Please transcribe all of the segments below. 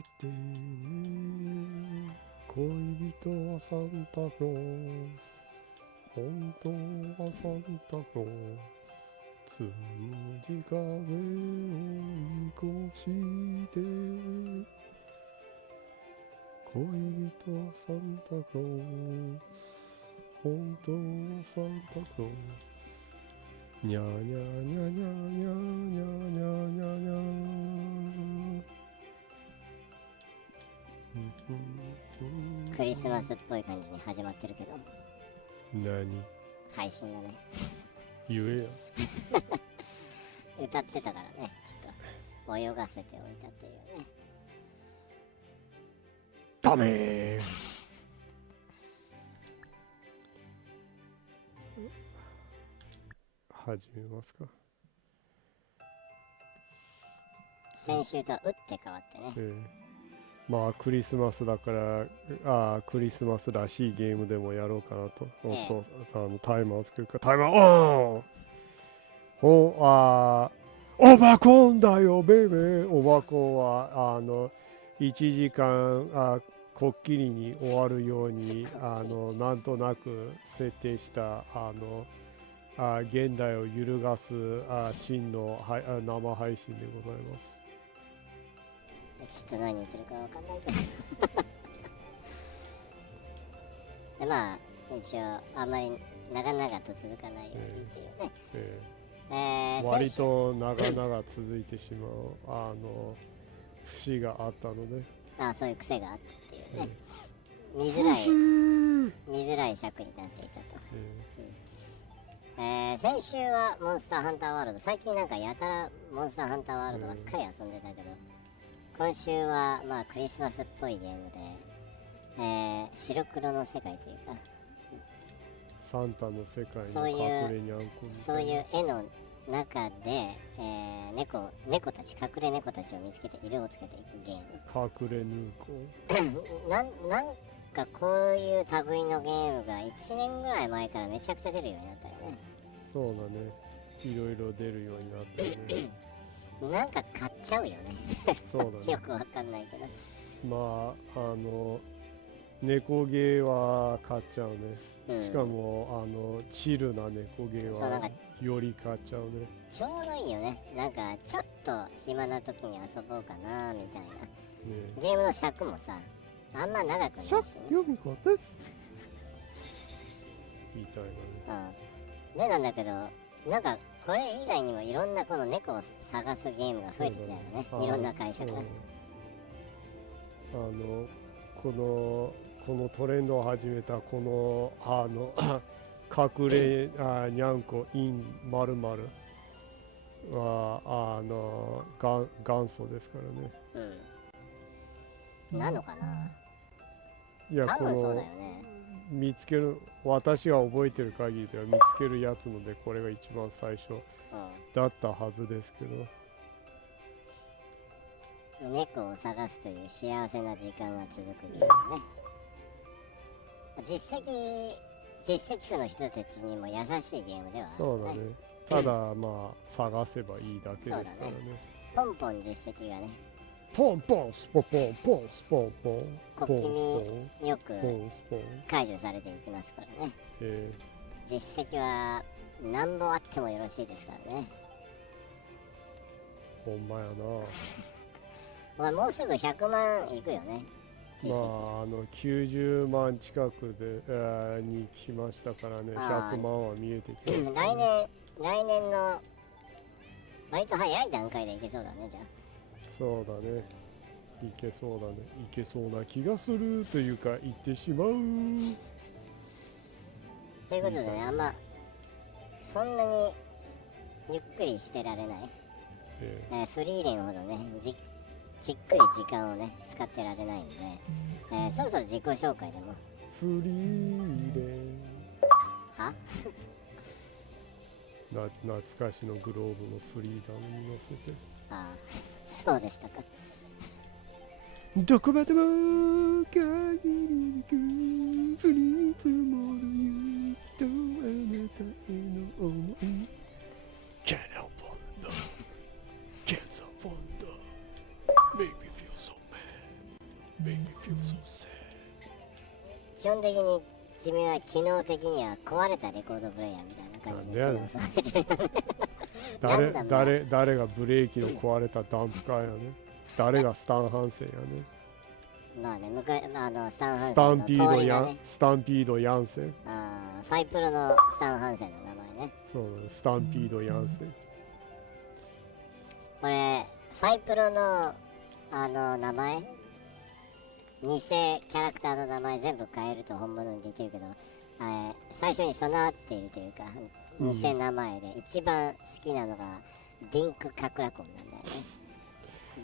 て恋人はサンタクロース、本当はサンタクロース、つむじ風を見越して恋人はサンタクロース、本当はサンタクロース、にゃにゃにゃにゃにゃにゃにゃにゃにゃ。クリスマスっぽい感じに始まってるけど、何配信がね言えや歌ってたからね、ちょっと泳がせておいたっていうね。ダメー始めますか。先週とは打って変わってね、まあクリスマスだからクリスマスらしいゲームでもやろうかなと、タイマーを作るか、タイマーオンオバコンだよベイベー。オバコンは1時間こっきりに終わるようになんとなく設定した現代を揺るがす真の生配信でございます。ちょっと何言ってるかわかんないけどで、まあ一応あんまり長々と続かないようにっていうね、割と長々続いてしまう節があったので、そういう癖があったっていうね、見づらい尺になっていたと、先週はモンスターハンターワールド、最近なんかやたらモンスターハンターワールドばっかり遊んでたけど、今週はまあクリスマスっぽいゲームで、白黒の世界というかサンタの世界の隠れにゃんこみたいな、そういう絵の中で、猫たち、隠れ猫たちを見つけて色をつけていくゲーム。隠れぬこなんかこういう類のゲームが1年ぐらい前からめちゃくちゃ出るようになったよね。そうだね、いろいろ出るようになったねなんか買っちゃうよねそうだねよくわかんないけど、まあ猫ゲーは買っちゃうね、しかもチルな猫ゲーはより買っちゃうね。ちょうどいいよね、なんかちょっと暇な時に遊ぼうかなみたいな、ゲームの尺もさあんま長くないし、ね、ヨミコですみたいなね。でなんだけど、なんかこれ以外にもいろんなこの猫を探すゲームが増えてきたよね、いろんな会社から。このトレンドを始めたこの隠れにゃんこ in 〇〇は元祖ですからね。なのかな。いや、多分そうだよね。見つける、私が覚えてる限りでは見つけるやつので、これが一番最初だったはずですけど、猫を探すという幸せな時間が続くゲームね。実績負の人たちにも優しいゲームではあるね。そうだね。ただまあ探せばいいだけですからね。ポンポン実績がね、ポンポンスポポンポンスポンポン小気味よく解除されていきますからね。実績は何本あってもよろしいですからね。ほんまやなお前もうすぐ100万いくよね。まあ90万近くで、に来ましたからね。100万は見えてきました、ね、来年の割と早い段階でいけそうだね。じゃあそうだね、いけそうだね、いけそうな気がするというか言ってしまうということでね、あんまそんなにゆっくりしてられない、フリーレンほどねじっくり時間をね使ってられないんで、そろそろ自己紹介でも。フリーレンは懐かしのグローブのフリーダムに乗せて。ああ、そうでしたか。どこまでも限りなく降り積もる雪とあなたへの思い Can't help wonder Can't help wonder Make me feel so mad 基本的に君は機能的には壊れたレコードプレイヤーみたいな感じで誰がブレーキの壊れたダンプカーやね。誰がスタンハンセンやね。まあね、スタンハンセンスタンピードね、スタンピードヤンセン。ファイプロのスタンハンセンの名前ね。そうだね、スタンピードヤンセン。これファイプロの名前、偽キャラクターの名前全部変えると本物にできるけど、最初に備わっているというか偽名前で一番好きなのがディンク・カクラコンなんだよね。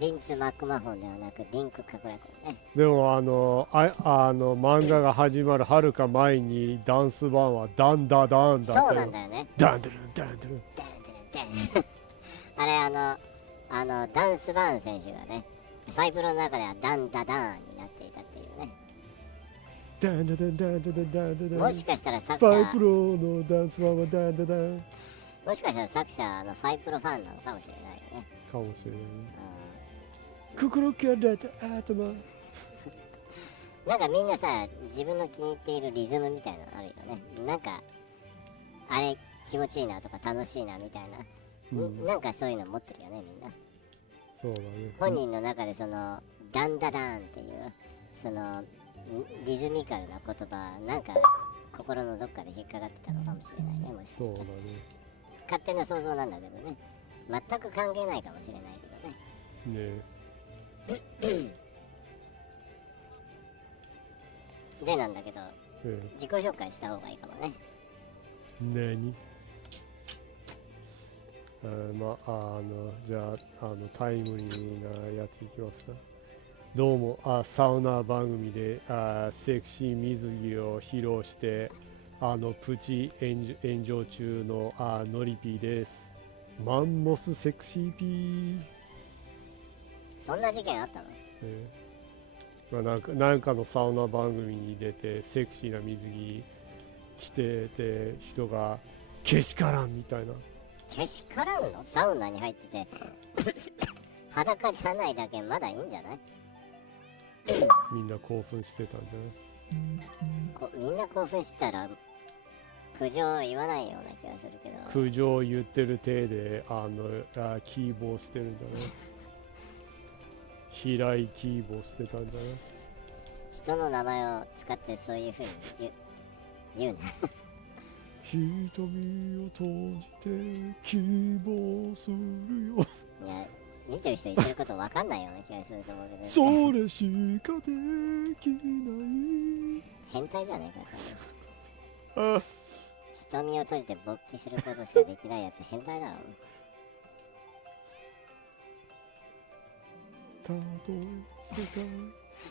ビンツ・マクマホンではなくディンク・カクラコンね。でも漫画が始まるはるか前にダンス版はダンダダンだったよ。そうなんだよね。ダンドゥルンダンドゥルンダンドゥルンダンあれダンスバーン選手がね、ファイブロの中ではダンダダーンになっていたっていうね。ダンダダンダンダダンダンダダン。もしかしたら作フ者、ァイプロのダンス版はダンダダン。もしかしたら作者ファイプロファンなのかもしれないよね。かもしれないね。心からだ頭。なんかみんなさ、自分の気に入っているリズムみたいなのあるよね。なんかあれ気持ちいいなとか楽しいなみたいな、なんかそういうの持ってるよね、みんな。そうだね。本人の中でそのダンダダンっていうそのリズミカルな言葉、なんか心のどっかで引っかかってたのかもしれないね、もしかしたら。そうだね。勝手な想像なんだけどね、全く関係ないかもしれないけどね。ねでなんだけど、自己紹介した方がいいかもね。何？じゃあタイムリーなやついきますか。どうも、サウナ番組でセクシー水着を披露してプチ炎上中のノリピーです。マンモスセクシーピー。そんな事件あったの？なんかのサウナ番組に出てセクシーな水着着てて人がけしからんみたいな。けしからんの？サウナに入ってて裸じゃないだけまだいいんじゃない？みんな興奮してたんじゃない？みんな興奮してたら苦情言わないような気がするけど。苦情を言ってる体でキーボーしてるんじゃない？平井キーボーしてたんじゃない？人の名前を使ってそういう風に言うな。瞳を閉じて希望するよ。いや、見てる人言ってること分かんないような気がすると思うけど、ね、それしかできない変態じゃねえか。瞳を閉じて勃起することしかできないやつ変態だろ。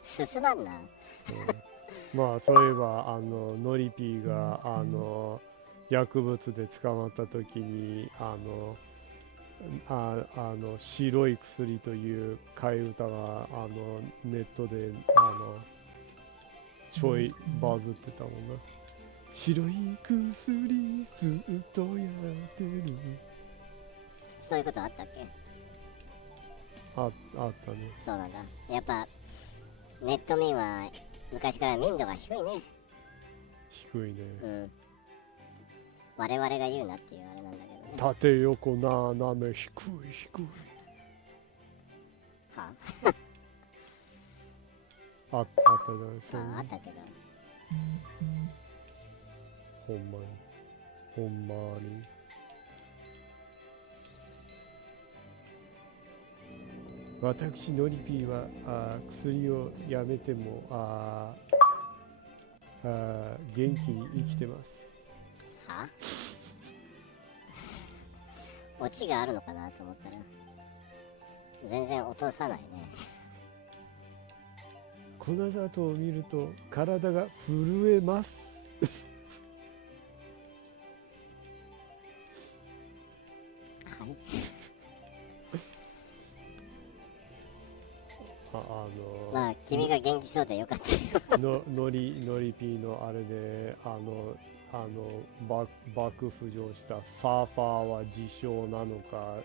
進まんな。まあそういえばノリピーが薬物で捕まった時に白い薬という替え歌がネットでちょいバズってたもんな。白い薬ずっとやってる。そういうことあったっけ？あったね。そうなんだ。やっぱネット民は昔から民度が低いね。低いね。我々が言うなっていうあれなんだけどね。縦横斜め低い。はあったじゃないですか。あったけど。ほんまに。私ノリピーは薬をやめても元気に生きてます。はオチがあるのかなと思ったら全然落とさないね。粉砂糖を見ると体が震えます。はい。まあ君が元気そうでよかったよ。ノリピーのあれで爆浮上したサーファーは自称なのか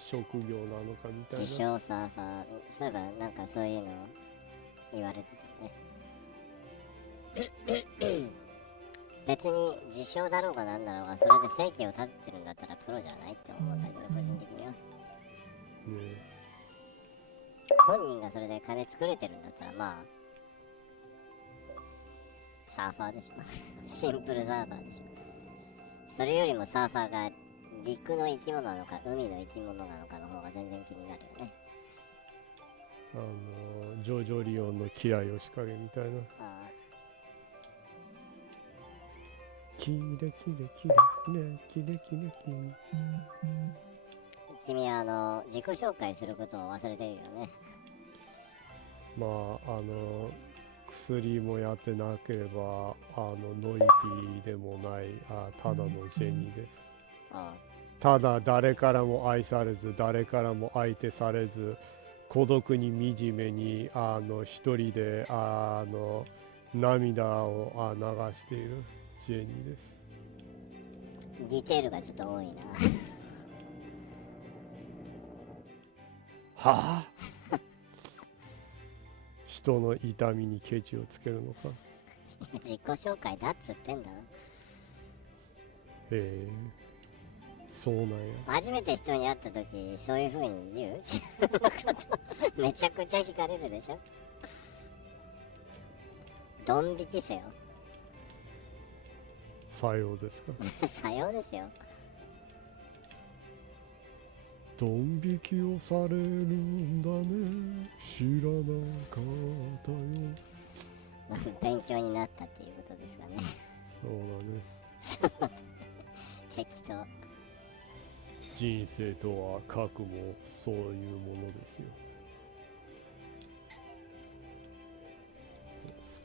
職業なのかみたいな。自称サーファー、そういえばなんかそういうの言われてたね。別に自称だろうがなんだろうが、それで生計を立ててるんだったらプロじゃないって思うんだけど、個人的には。本人がそれで金作れてるんだったら、まあサーファーでしょ。シンプルサーファーでしょ。それよりもサーファーが陸の生き物なのか海の生き物なのかの方が全然気になるよね。ジョジョリオンのキラヨシカゲみたいな。キレキレキレねキレキレキレ。君は自己紹介することを忘れてるよね。まあ薬もやってなければノイキでもないただのジェニーです。ただ誰からも愛されず誰からも相手されず孤独に惨めに一人で涙を流しているジェニーです。ディテールがちょっと多いな。はあ人の痛みにケチをつけるのか。自己紹介だっつってんだろ。そうなんや。初めて人に会った時そういう風に言う自分のことめちゃくちゃ惹かれるでしょ。ドン引きせよ。さようですか。さようですよ。ドン引きをされるんだね知らなかったよ。勉強になったっていうことですかね。そうだね。適当。人生とはかくもそういうものですよ。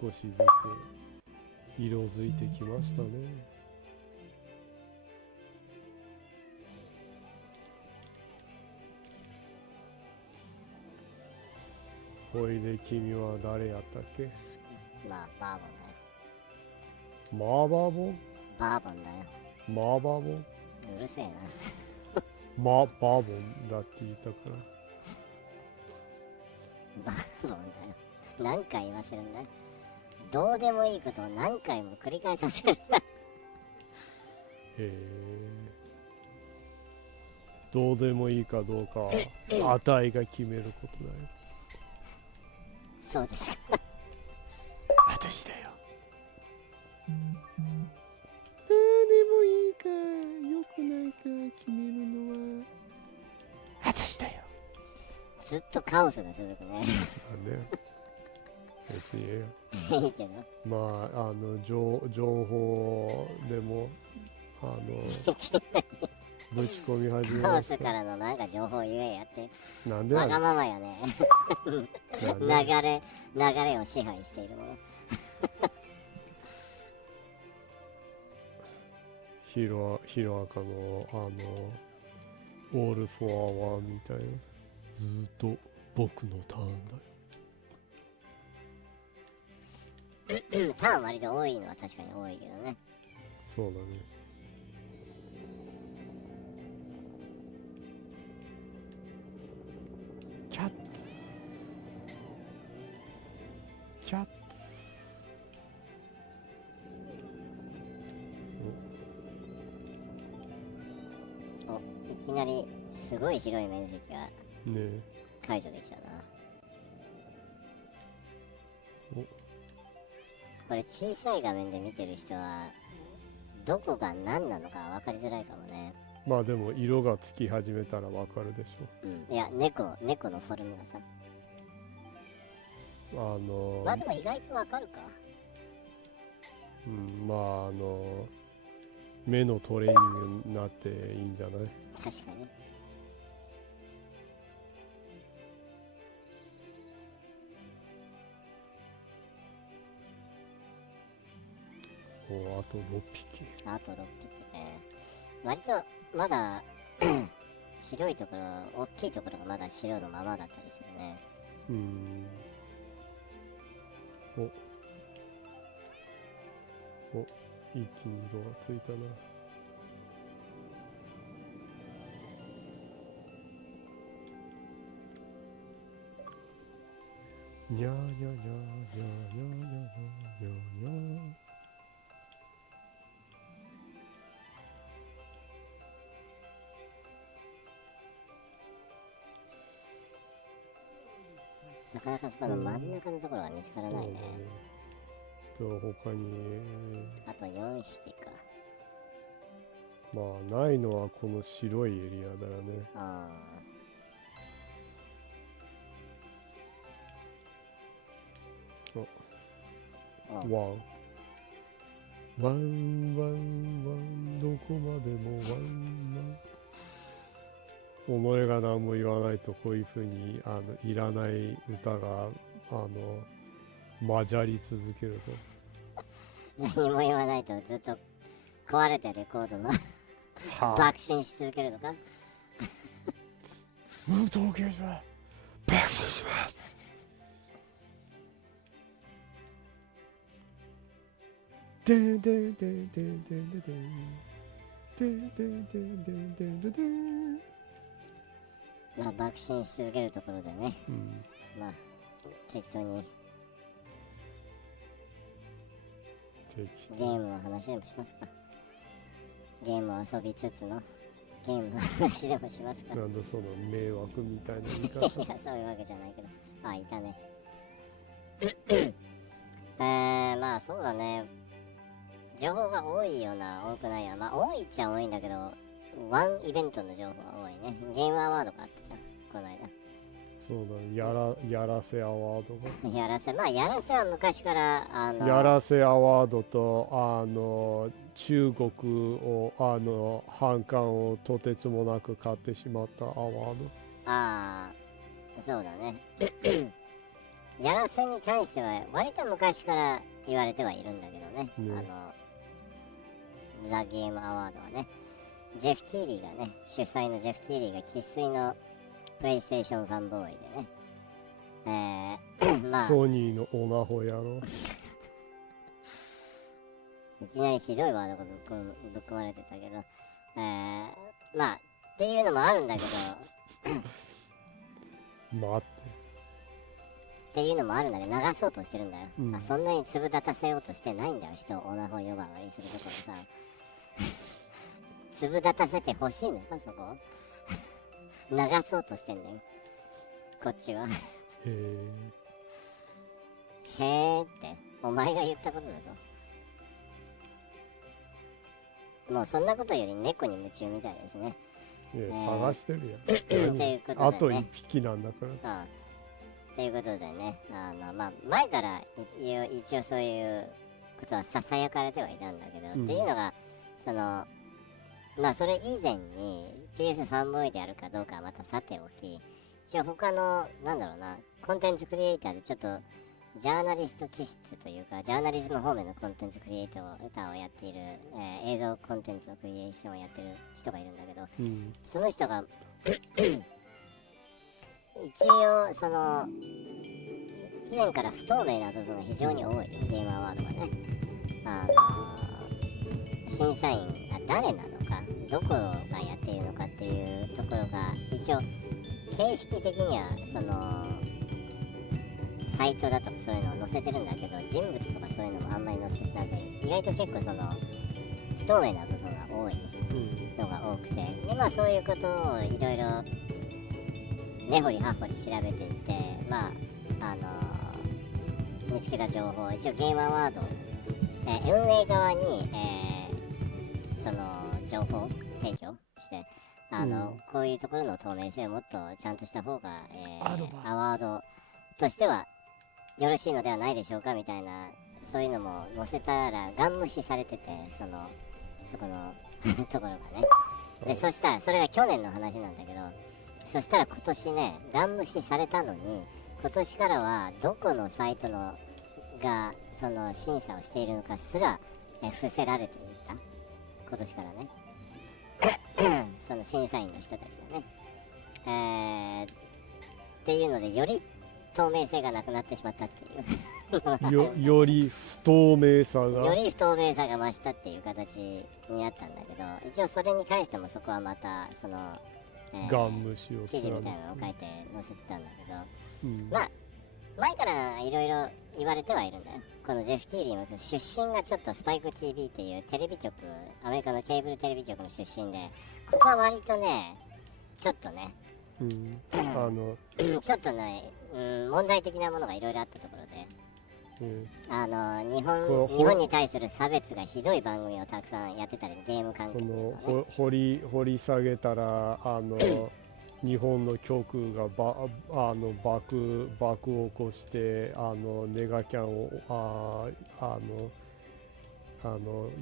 少しずつ色づいてきましたね。おいで君は誰やったっけ。まあバーボンだよ。マーバーボン。バーボンだよ。マーバーボン。うるせえな。バーボンだって言ったから。バーボンだよ。何回言わせるんだ。どうでもいいことを何回も繰り返させるんだ。どうでもいいかどうかは値が決めることだよ。そうですか。私だよ。どうでもいいか良くないか決めるのは私だよ。ずっとカオスが続くね。別にええよ。いいけど。まあ情報でもぶち込み始めカオました。スからのなんか情報言えやって。なんでわがままやね。流れを支配しているもの。ヒロアカのオールフォアワンみたいな。ずっと僕のターンだよ。ターン割と多いのは確かに多いけどね。そうだね。キャッツキャッツ。お、いきなりすごい広い面積がね解除できたな。これ小さい画面で見てる人はどこが何なのか分かりづらいかもね。まあでも色がつき始めたらわかるでしょ。いや猫のフォルムがさ。まあでも意外とわかるか。まあ目のトレーニングになっていいんじゃない。確かに。あと6匹。あと6匹ね。割とまだ広いところ、大きいところがまだ白のままだったりするね。一気に色がついたな。にゃーにゃにゃにゃにゃにゃにゃにゃ。なかなかそこの真ん中のところが見つからないね。他にあと4匹か。まあないのはこの白いエリアだよね。ああ。ワンワンワンワン、どこまでもワンワン。己が何も言わないとこういうふうにいらない歌が混ざり続けると。何も言わないとずっと壊れてるレコードの爆心し続けるのか。無統計者爆心します。でんでんでんでんでんでんでんでんでんでんでんでんでん。まあ爆心し続けるところでね、まあ適当にゲームの話でもしますか。ゲームを遊びつつのゲームの話でもしますか。なんだその迷惑みたいな言い方。いやそういうわけじゃないけど、あ、いたね。まあそうだね、情報が多いような多くないような、まあ多いっちゃ多いんだけど、ワンイベントの情報が多いね。ゲームアワードがあったじゃん、この間。そうだ、やらせアワードが。やらせ、まあやらせは昔からやらせアワードと中国を反感をとてつもなく買ってしまったアワード。ああ、そうだね。やらせに関しては割と昔から言われてはいるんだけどね。ザ・ゲームアワードはね、ジェフ・キーリーがね、主催のジェフ・キーリーが生粋のプレイステーションファンボーイでね、まあソニーのオナホ野郎。いきなりひどいワードがぶっ込まれてたけど、まあっていうのもあるんだけど待っていうのもあるんだけど、流そうとしてるんだよ、そんなに粒立たせようとしてないんだよ、人をオナホ呼ばわりするところさ。粒立たせてほしいのか、そこ。流そうとしてんだよ、こっちは。へーってお前が言ったことだぞ。もうそんなことより猫に夢中みたいですね。探してるやん。ということでね、あと1匹なんだから。ということでね、まあ前から一応そういうことはささやかれてはいたんだけど、っていうのがまあそれ以前に PS ファンボーイであるかどうかはまたさておき、一応他のなんだろうな、コンテンツクリエイターでちょっとジャーナリスト気質というかジャーナリズム方面のコンテンツクリエイターをやっている、映像コンテンツのクリエーションをやってる人がいるんだけど、その人が一応以前から不透明な部分が非常に多いゲームアワードがね、審査員が誰なのか、どこがやっているのかっていうところが一応形式的にはサイトだとかそういうのを載せてるんだけど、人物とかそういうのもあんまり載せてなくて、意外と結構不透明な部分が多いのが多くて、でまあそういうことをいろいろ根掘り葉掘り調べていて、まあ見つけた情報、一応ゲームアワード、運営側に、その情報提供してこういうところの透明性をもっとちゃんとした方が、アワードとしてはよろしいのではないでしょうかみたいな、そういうのも載せたらガン無視されてて、そこのところがね。でそしたらそれが去年の話なんだけど、そしたら今年ね、ガン無視されたのに、今年からはどこのサイトがその審査をしているのかすら伏せられていた、今年からね。その審査員の人たちがね、っていうのでより透明性がなくなってしまったっていうより不透明さが増したっていう形になったんだけど、一応それに関してもそこはまたガン無視を記事みたいなのを書いて載せてたんだけど、まあ前からいろいろ言われてはいるんだよ。このジェフ・キーリーも出身がちょっとスパイク TV っていうテレビ局、アメリカのケーブルテレビ局の出身で、ここは割とね、ちょっとね、ちょっとね、問題的なものがいろいろあったところで、日本に対する差別がひどい番組をたくさんやってたり、ゲーム関係の、ね、掘り下げたら日本の局が爆を起こしてネガキャンを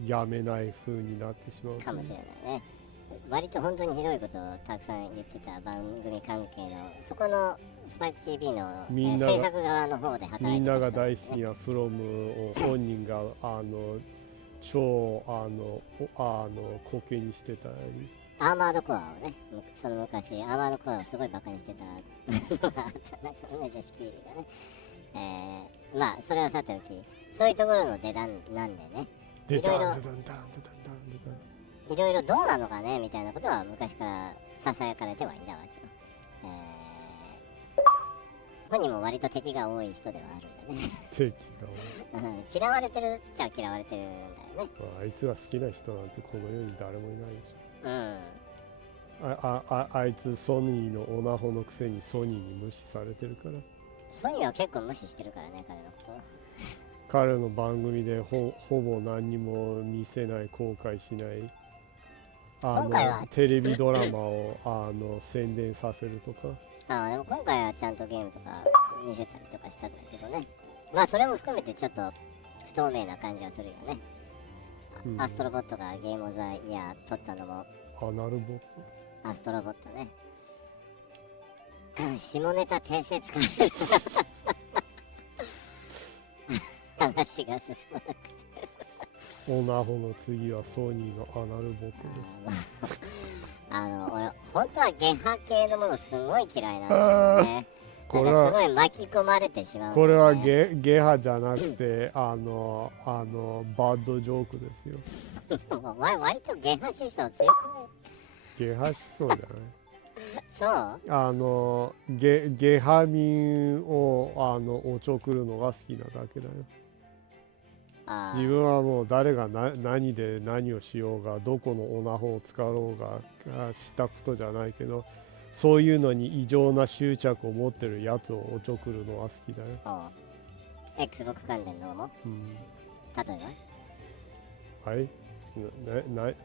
やめない風になってしまうかもしれないね。割と本当にひどいことをたくさん言ってた番組関係のそこのスパイク TV の制作側の方で働いてた人、ね、みんなが大好きなフロムを本人が超コケにしてたり、アーマードコアをね、その昔アーマードコアをすごいバカにしてたのがあったジェフ・キーリーがね、まあそれはさておき、そういうところの出段なんでね、いろいろどうなのかねみたいなことは昔からささやかれてはいたわけよ。本人も割と敵が多い人ではあるんだね。敵が多い嫌われてるっちゃ嫌われてるんだよね。あいつが好きな人なんてこの世に誰もいないでしょ。あいつソニーのオナホのくせにソニーに無視されてるから。ソニーは結構無視してるからね、彼のこと。彼の番組でほぼ何にも見せない、公開しないテレビドラマを宣伝させるとか。でも今回はちゃんとゲームとか見せたりとかしたんだけどね。まあそれも含めてちょっと不透明な感じはするよね。アストロボットがゲームオブザイヤー取ったのもアナルボット、アストロボットね。下ネタ訂正使える話が進まなくてオナホの次はソニーのアナルボットです。俺本当はゲハ系のものすごい嫌いなんだよね。これはすごい巻き込まれてしまう、ね、これはゲハじゃなくてバッドジョークですよ。お前割とゲハ思想強くない？ゲハ思想じゃないそうゲハ民をおちょくるのが好きなだけだよ。自分はもう誰が何で何をしようが、どこのオナホを使おうがしたことじゃないけど、そういうのに異常な執着を持ってるやつをおちょくるのは好きだよ。Xbox 関連のも、例えばはい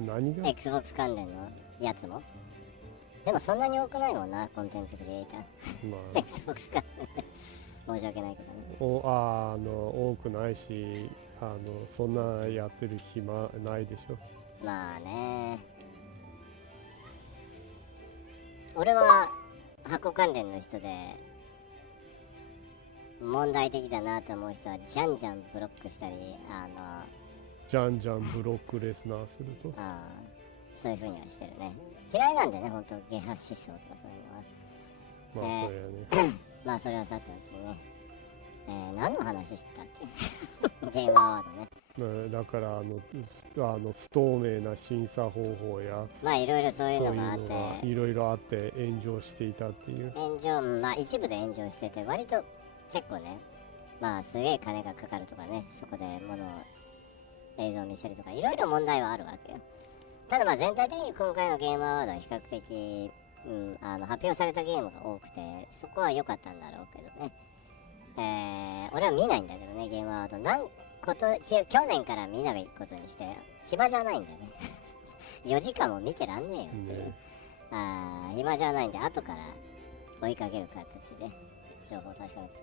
何が Xbox 関連のやつも。でもそんなに多くないもんな、コンテンツクリエイター。Xbox 関連で申し訳ないけどね。多くないし、そんなやってる暇ないでしょ。まあね。俺は箱関連の人で問題的だなと思う人はじゃんじゃんブロックしたり、じゃんじゃんブロックレスナーすると、そういう風にはしてるね。嫌いなんだよね、ほんとゲハ思想とかそういうのは。まあそうやね。まあそれはさておきね。何の話してたっけ？ゲームアワードね。だから不透明な審査方法や、まあいろいろそういうのがあって、いろいろあって炎上していたっていう。まあ一部で炎上してて、割と結構ね、まあすげえ金がかかるとかね、そこで映像を見せるとか、いろいろ問題はあるわけよ。ただまあ全体的に今回のゲームアワードは比較的、発表されたゲームが多くて、そこは良かったんだろうけどね。俺は見ないんだけどね、ゲームアワード。去年から見ないことにして、暇じゃないんだよね。4時間も見てらんねえよっていう。暇じゃないんで、後から追いかける形で、情報を確かめて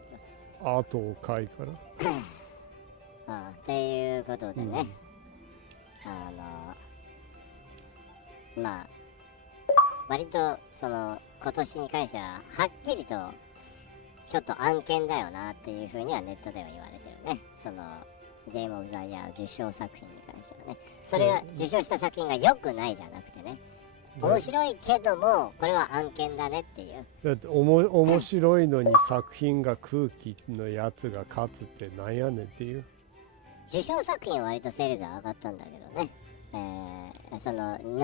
る。後を買いから。っていうことでね、まあ、割と、今年に関しては、はっきりと、ちょっと案件だよなっていう風にはネットでは言われてるね。ゲームオブザイヤー受賞作品に関してはね。それが受賞した作品が良くないじゃなくてね。面白いけども、これは案件だねっていう。だって面白いのに作品が空気のやつが勝つってなんやねんっていう。受賞作品は割とセールスは上がったんだけどね。ノ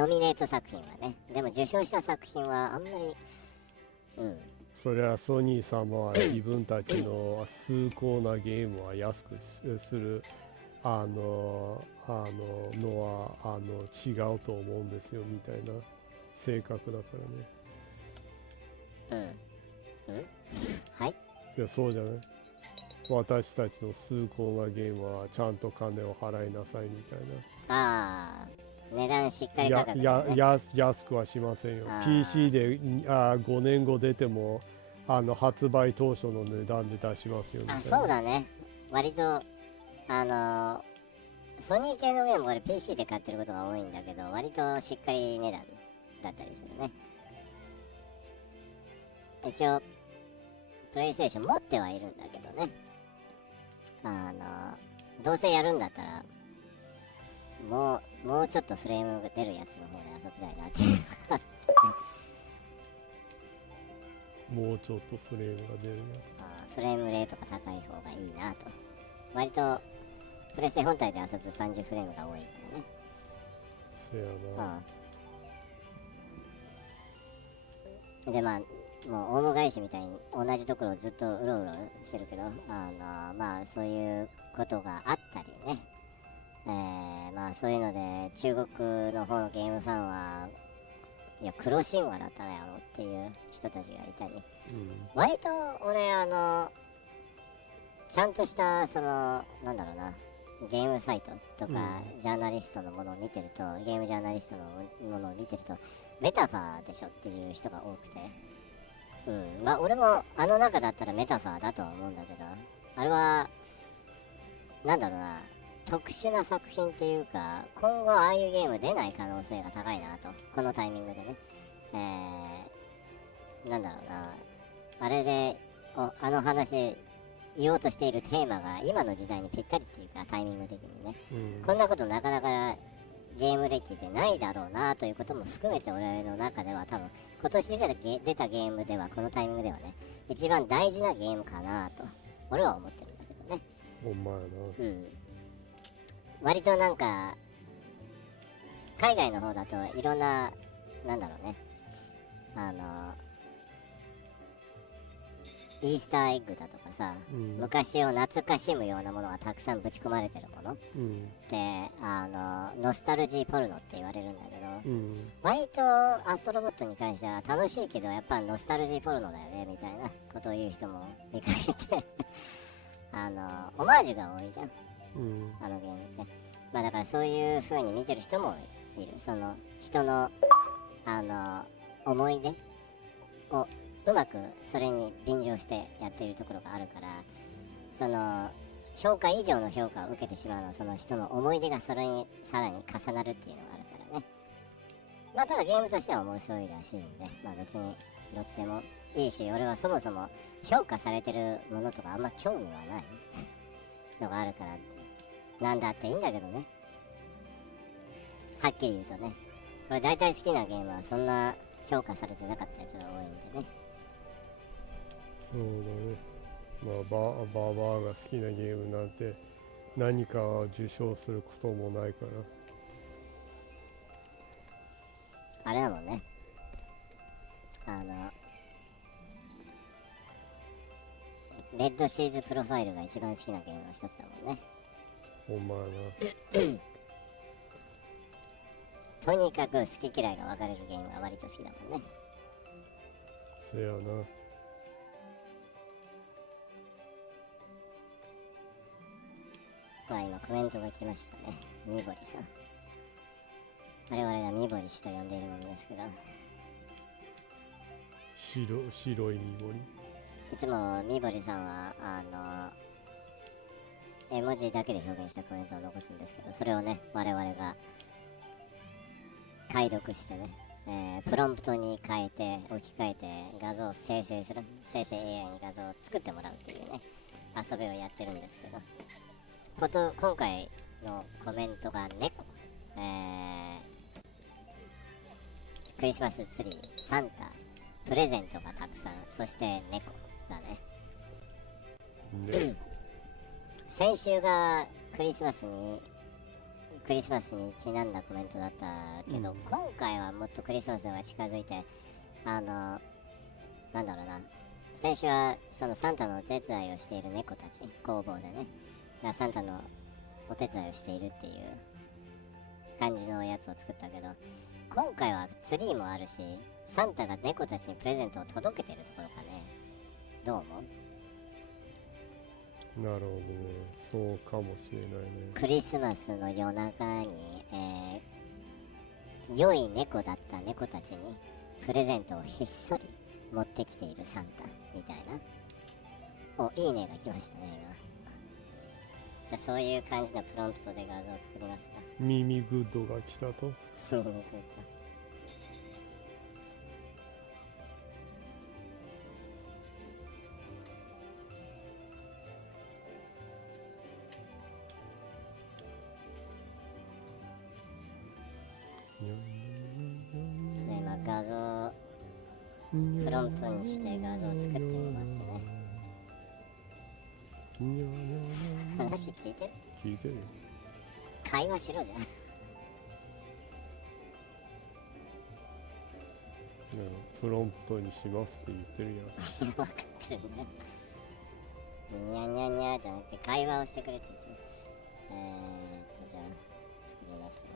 ミネート作品はね。でも受賞した作品はあんまり、それはソニー様は自分たちの崇高なゲームは安くするのは違うと思うんですよみたいな性格だからね。はい。いやそうじゃない。私たちの崇高なゲームはちゃんと金を払いなさいみたいな。ああ、値段しっかり価格、ね、安くはしませんよ。PC で5年後出ても発売当初の値段で出しますよみたいな。そうだね。割とソニー系のゲーム俺 PC で買ってることが多いんだけど、割としっかり値段だったりするね。一応プレイステーション持ってはいるんだけどね。どうせやるんだったらもうちょっとフレームが出るやつの方で遊びたいなっていうもうちょっとフレームが出るやつ。フレームレートが高い方がいいなと。割とプレステ本体で遊ぶと30フレームが多いからね。せやな。でもうオウム返しみたいに同じところをずっとうろうろしてるけど、そういうことがあったりね、そういうので中国の方のゲームファンはいや黒神話だったのやろっていう人たちがいたり、割と俺ちゃんとしたなんだろうな、ゲームサイトとか、ジャーナリストのものを見てると、ゲームジャーナリストのものを見てるとメタファーでしょっていう人が多くて、俺も中だったらメタファーだとは思うんだけど、あれはなんだろうな、特殊な作品っていうか、今後ああいうゲーム出ない可能性が高いなと、このタイミングでね。なんだろうな、あれで話言おうとしているテーマが今の時代にぴったりっていうか、タイミング的にね、こんなことなかなかゲーム歴でないだろうなということも含めて、俺の中では多分今年出たゲームではこのタイミングではね、一番大事なゲームかなと俺は思ってるんだけどね。ほんまやな。割となんか海外の方だといろんな、なんだろうね、イースターエッグだとかさ、昔を懐かしむようなものがたくさんぶち込まれてるもの、でノスタルジーポルノって言われるんだけど、割とアストロボットに関しては楽しいけどやっぱノスタルジーポルノだよねみたいなことを言う人も見かけてオマージュが多いじゃん、あのゲームって。だからそういう風に見てる人もいる。その人の思い出をうまくそれに便乗してやっているところがあるから、その評価以上の評価を受けてしまうのはその人の思い出がそれにさらに重なるっていうのがあるからね。ただゲームとしては面白いらしいんで、別にどっちでもいいし、俺はそもそも評価されてるものとかあんま興味はないのがあるから、なんだっていいんだけどね。はっきり言うとね、俺大体好きなゲームはそんな評価されてなかったやつが多いんでね。そうだね。バーが好きなゲームなんて何かを受賞することもないから。あれだもんね。レッドシーズプロファイルが一番好きなゲームの一つだもんね。ほんまやな。とにかく好き嫌いが分かれるゲームが割と好きだもんね。そやな。今コメントが来ましたね。みぼりさん。我々がみぼり氏と呼んでいるものですけど、白いみぼり。いつもみぼりさんは絵文字だけで表現したコメントを残すんですけど、それをね我々が解読してね、プロンプトに変えて置き換えて画像を生成する、生成 AI に画像を作ってもらうっていうね遊びをやってるんですけど、今回のコメントが猫、クリスマスツリー、サンタ、プレゼントがたくさん、そして猫だね。先週がクリスマスにちなんだコメントだったけど、今回はもっとクリスマスが近づいてなんだろうな、先週はそのサンタのお手伝いをしている猫たち、工房でね、がサンタのお手伝いをしているっていう感じのやつを作ったけど、今回はツリーもあるし、サンタが猫たちにプレゼントを届けてるところかね。どう思う？なるほどね。そうかもしれないね。クリスマスの夜中に、良い猫だった猫たちにプレゼントをひっそり持ってきているサンタみたいな。お、いいねが来ましたね、今。じゃあそういう感じのプロンプトで画像を作りますか。耳グッドが来たと。耳グッド。じゃあ今画像プロンプトにして画像を作ってみますね。話聞いてる？聞いてるよ。会話しろじゃん。プロンプトにしますって言ってるやん。分かってるね。にゃにゃにゃじゃなくて会話をしてくれって言ってる。じゃあ作りますね。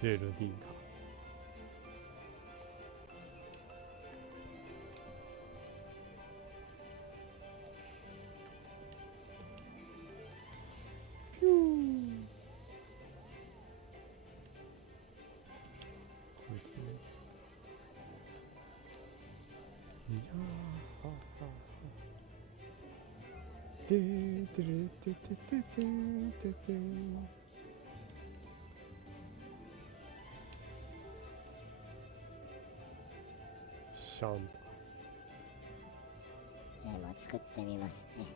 ゼルディンガ。ピューン。いやーははは。てーてれてててててて。シャン。じゃあ今作ってみますね。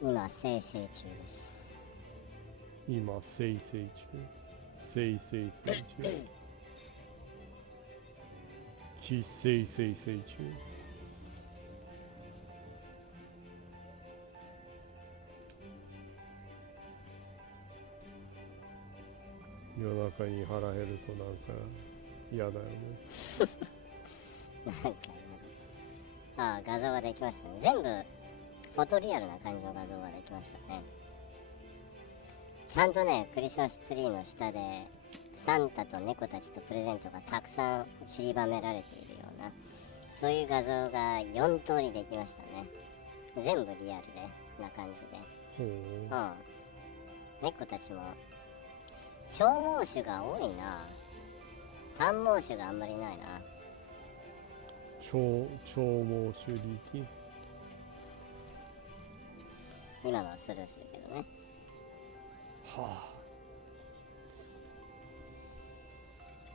今生成中です。今生成中。生成中。非生成中。夜中に腹減るとなんか嫌だよね。なんかああ、画像ができましたね。全部フォトリアルな感じの画像ができましたね。ちゃんとね、クリスマスツリーの下でサンタと猫たちとプレゼントがたくさん散りばめられているような、そういう画像が4通りできましたね。全部リアルでな感じで。うん。猫たちも長毛種が多いな。短毛種があんまりないな。長毛種力。今のはスルーするけどね。はあ。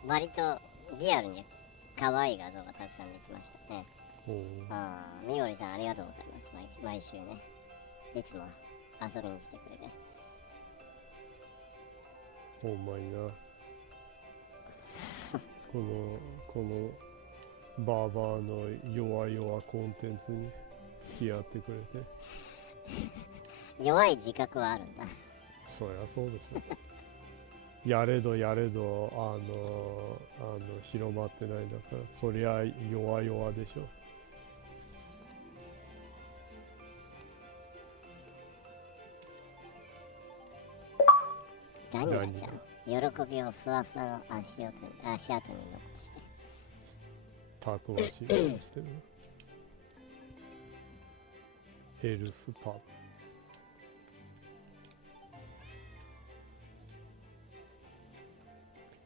割とリアルに可愛い画像がたくさんできましたね。ああ、みごりさんありがとうございます。毎週ね、いつも遊びに来てくれて。ほんまにな。このバーバーの弱々コンテンツに付き合ってくれて。弱い自覚はあるんだ。そりゃそうでしょ。やれど広まってないんだから、そりゃ弱々でしょ。ガニラちゃん、喜びをふわふわの足跡に残してたくましい顔してる。エルフパブ。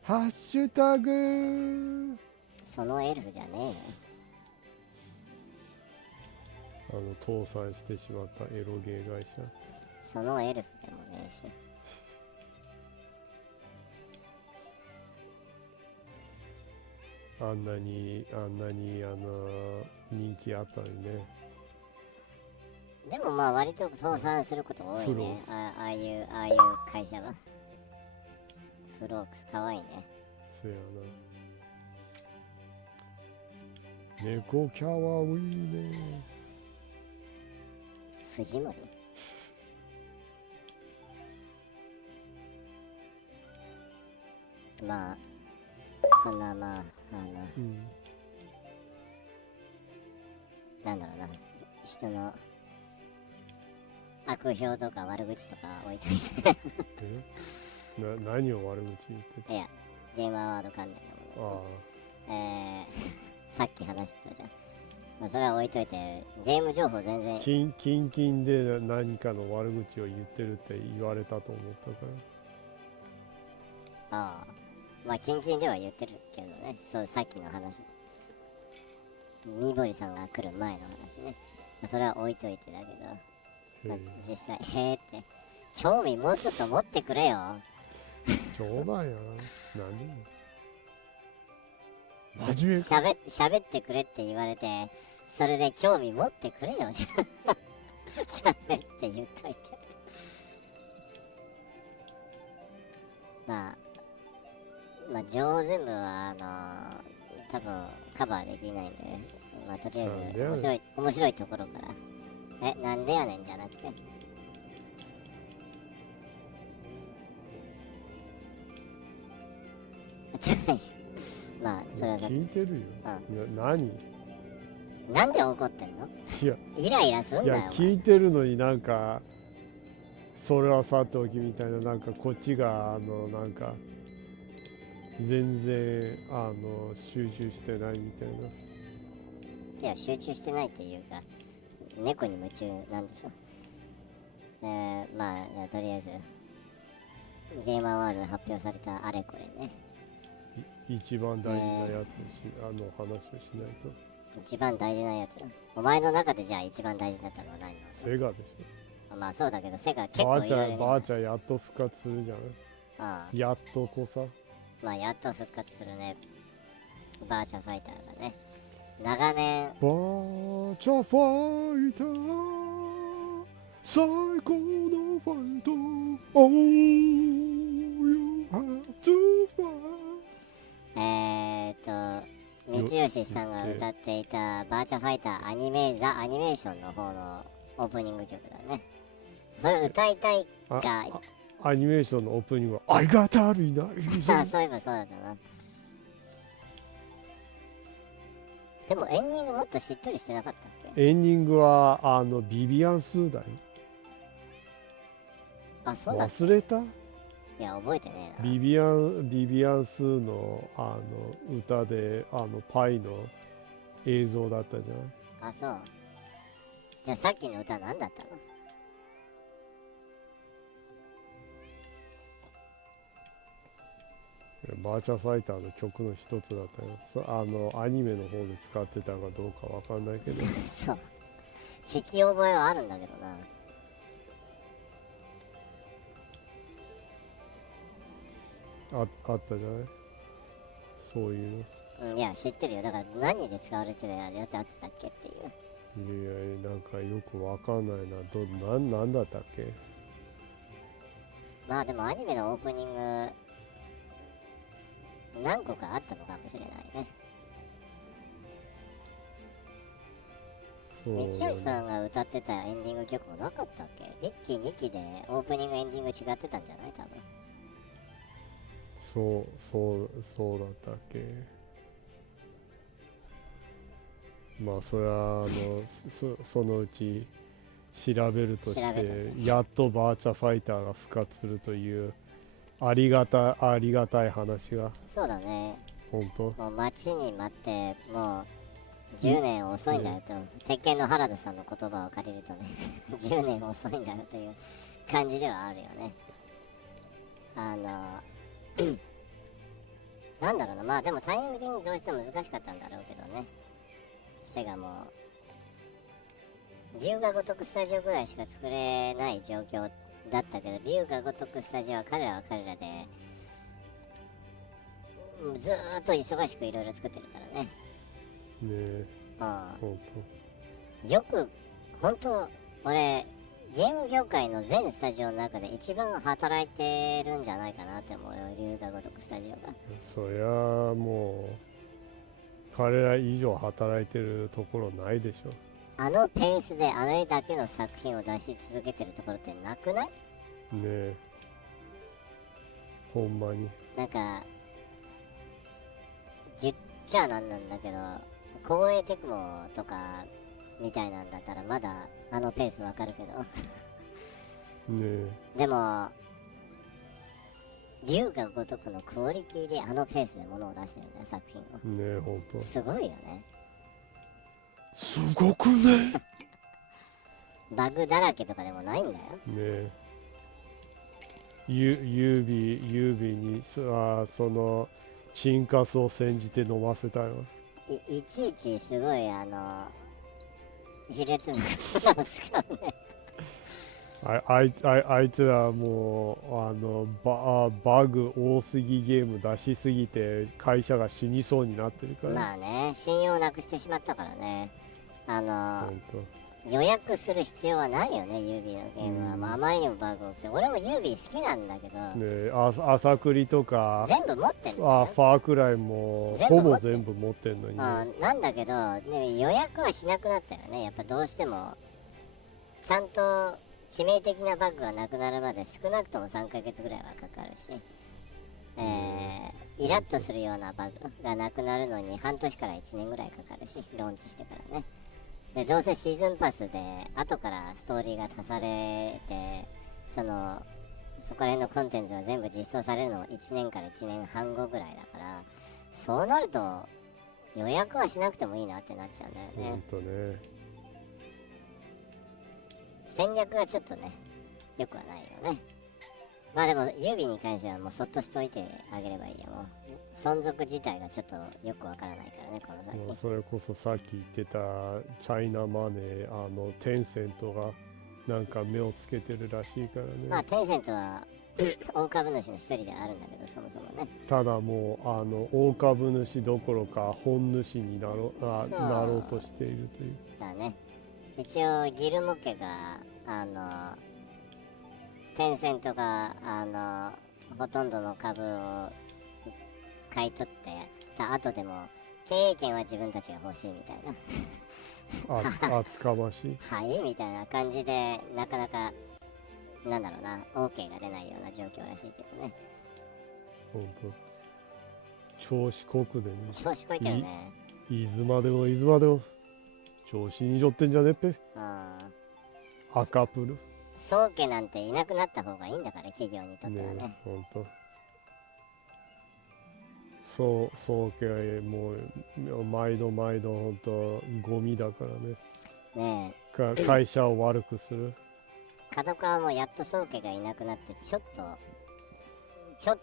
ハッシュタグ。そのエルフじゃねえよ。倒産してしまったエロゲー会社。そのエルフでもねえし。あんなに人気あったのにね。でもまあ割と倒産すること多いね。ああいう会社は。フロークスかわいいね。そやな。猫キャワウィーね。藤森まあそんなまあなんだろうな、人の悪評とか悪口とか置いといて何を悪口言ってた？いや、ゲームアワード関連のもの。さっき話してたじゃん。まあ、それは置いといて、ゲーム情報全然。キンで何かの悪口を言ってるって言われたと思ったから。ああ。まあ、キンでは言ってるけどね。そう、さっきの話。みぼりさんが来る前の話ね。まあ、それは置いといてだけど、まあ、実際、へーって、興味もうちょっと持ってくれよ。冗談やな。何真面目か。喋ってくれって言われて、それで興味持ってくれよ。喋って言っといて。まあ上全部は多分カバーできないんで、まあとりあえず面白いところから、なんでやねんじゃなくて、まあそれは聞いてるよ。なんで怒ってんの？いや、イライラすんだよ。いや、聞いてるのになんかそれはさておきみたいな、なんかこっちがなんか全然集中してないみたいな。いや、集中してないっていうか、猫に夢中なんでしょ。まあとりあえずゲームアワードで発表されたあれこれね、一番大事なやつ話をしないと。一番大事なやつ、お前の中でじゃあ一番大事だったのは何？セガでしょ。まあそうだけど、セガ結ょ。構いろいろばあちゃんやっと復活するじゃん。ああ、やっとこさ。まあやっと復活するね。バーチャファイターがね、長年バーチャファイター最高のファイト All you have to fight。三吉さんが歌っていたバーチャファイターアニメーションの方のオープニング曲だね。それ歌いたいか。アニメーションのオープニングはありがたるいな。そういえばそうだったな。でもエンディングもっとしっとりしてなかったっけ？エンディングはビビアンスーだよ。あ、そうだっけ？忘れた？いや、覚えてねえな。ビビアンスーの歌でパイの映像だったじゃん。あ、そう。じゃあさっきの歌何だったの？バーチャファイターの曲の一つだったよ。アニメの方で使ってたかどうかわかんないけどそう、聞き覚えはあるんだけどな。あったじゃない、そういうの。いや、知ってるよ。だから何で使われてるやつあってたっけっていう。いや、なんかよくわかんないな。なんだったっけ。まあでもアニメのオープニング何個かあったのかもしれないね。そうだね。道吉さんが歌ってたエンディング曲もなかったっけ？1期2期でオープニングエンディング違ってたんじゃない？多分そうだったっけ。まあそれはそのうち調べるとして、やっとバーチャファイターが復活するというありがたい話が。そうだね。本当。もう待ちに待ってもう10年遅いんだよと、鉄拳の原田さんの言葉を借りるとね10年遅いんだよという感じではあるよね。なんだろうな、まあでもタイミング的にどうしても難しかったんだろうけどね。セガも龍が如くスタジオぐらいしか作れない状況だったけど、龍が如くスタジオは彼らでずーっと忙しくいろいろ作ってるからね。ねえ。本よく本当俺ゲーム業界の全スタジオの中で一番働いてるんじゃないかなって思うよ、龍が如くスタジオが。そりゃもう彼ら以上働いてるところないでしょ。あのペースであれだけの作品を出し続けてるところってなくない？ねえ、ほんまに。なんか言っちゃなんなんだけど、光栄テクモとかみたいなんだったらまだあのペースわかるけどねでも龍が如くのクオリティであのペースで物を出してるんだよ、作品を。え、ねえ、ほんとすごいよね。すごくねバグだらけとかでもないんだよ。ねえ、指にそのチンカスを煎じて飲ませたよ。いちいちすごい卑劣なものを使うね。あいつらもうバグ多すぎゲーム出しすぎて会社が死にそうになってるから。まあね、信用なくしてしまったからね。ほんと予約する必要はないよね、ユービーのゲームは。まあ、あまりにもバグ多くて、俺もユービー好きなんだけど、ね、朝栗とか全部持ってんだよ、ね。ファークライもほぼ全部持ってんのに、ね、なんだけど、ね、予約はしなくなったよね。やっぱどうしてもちゃんと致命的なバグがなくなるまで少なくとも3ヶ月ぐらいはかかるし、イラッとするようなバグがなくなるのに半年から1年ぐらいかかるし、ローンチしてからね。でどうせシーズンパスで後からストーリーが足されて、そこら辺のコンテンツが全部実装されるの1年から1年半後ぐらいだから、そうなると予約はしなくてもいいなってなっちゃうんだよね。ほんとね。戦略がちょっとねよくはないよね。まあでもユービーに関してはもうそっとしといてあげればいいよ。もう存続自体がちょっとよくわからないからね、この先。それこそさっき言ってたチャイナマネー、テンセントがなんか目をつけてるらしいからね。まあテンセントは大株主の一人であるんだけど、そもそもね。ただもう大株主どころか本主になろうとしているという。だね。一応ギルモ家がテンセントがほとんどの株を買い取ってた後でも経営権は自分たちが欲しいみたいな厚かましいはいみたいな感じで、なかなかなんだろうな OK が出ないような状況らしいけどね。ほんと調子こくでね。調子こいてるね。いつまでも調子に乗ってんじゃねっぺ。赤プル宗家なんていなくなった方がいいんだから、企業にとってはね。ほんと宗家はもう毎度ほんとゴミだからね。ねえ、会社を悪くする。角川もやっと宗家がいなくなってちょっ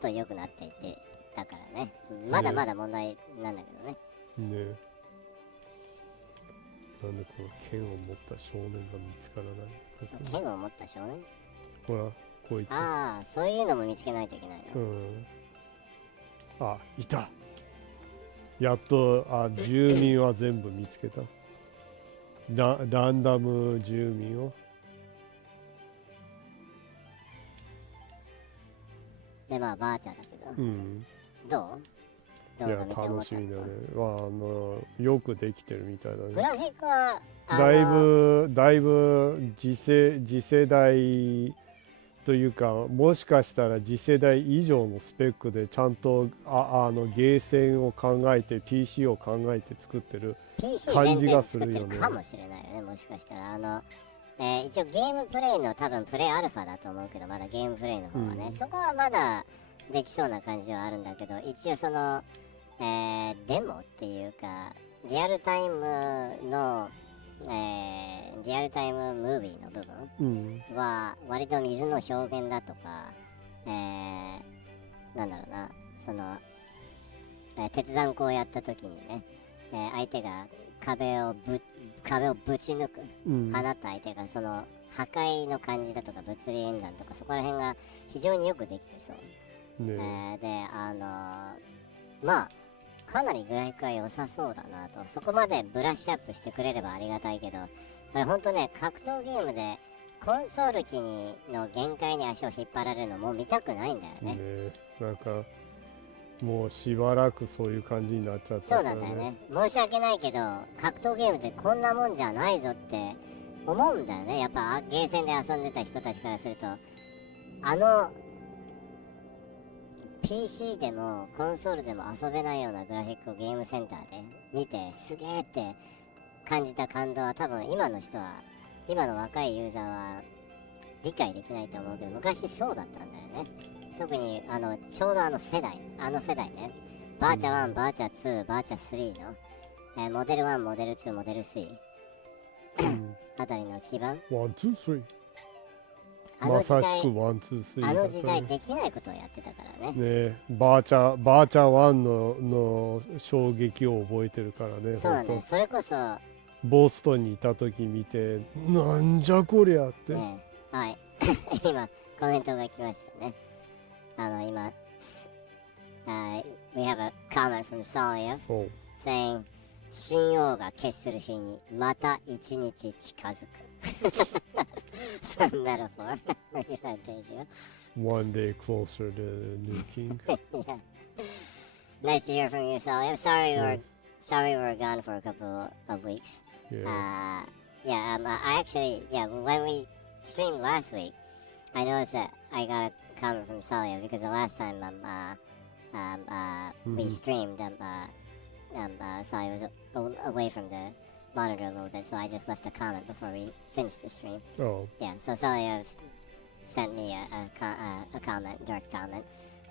と良くなっていてだからね。まだまだ問題なんだけどね。ねえ、なんでこの剣を持った少年が見つからない。剣を持った少年、ほらこいつ。ああ、そういうのも見つけないといけないの。いた。やっと住民は全部見つけた。ランダム住民を。でまあバーチャーだけど、どういや楽しみだね。よくできてるみたいだね。グラフィックはだいぶ次世代というか、もしかしたら次世代以上のスペックでちゃんとゲーセンを考えて PC を考えて作ってる感じがするよね。PC 全然作ってるかもしれないよね、もしかしたら。一応ゲームプレイの多分プレイアルファだと思うけど、まだゲームプレイの方はね、そこはまだできそうな感じはあるんだけど、一応デモっていうかリアルタイムの、リアルタイムムービーの部分は割と水の表現だとか、なんだろうな、鉄山工をやった時にね、相手が壁をぶち抜く、放った相手がその破壊の感じだとか物理演算とか、そこら辺が非常によくできてそう、でまあかなりグラフィックは良さそうだなと。そこまでブラッシュアップしてくれればありがたいけど、これほんとね、格闘ゲームでコンソール機の限界に足を引っ張られるのもう見たくないんだよね。なんかもうしばらくそういう感じになっちゃったからね。そうなんだよね。申し訳ないけど格闘ゲームってこんなもんじゃないぞって思うんだよね。やっぱゲーセンで遊んでた人たちからすると、PC でもコンソールでも遊べないようなグラフィックをゲームセンターで見てすげーって感じた感動は多分今の若いユーザーは理解できないと思うけど、昔そうだったんだよね。特にちょうど世代ね、バーチャ1、バーチャ2、バーチャ3の、モデル1、モデル2、モデル3あたりの基盤、ワン、ツー、スリー。あのまさ時代しくワン、ツー、スリー。あの時代できないことをやってたからね。ね、バーチャ1の衝撃を覚えてるからね。そうなんだよ。それこそボストンにいた時見て、なんじゃこりゃって。ね、はい。今、コメントが来ましたね。今、we have a comment from Salia saying 新王が決する日にまた一日近づく。From metaphor. One day closer to new king. Yeah. Nice to hear from you, Salia. Sorry we were gone for a couple of weeks. Yeah. I actually, when we streamed last week, I noticed that I got a comment from Salia because the last time we streamed, Salia was away from the monitor a little bit, so I just left a comment before we finished the stream. Oh. Yeah, so Salia sent me a comment, direct comment,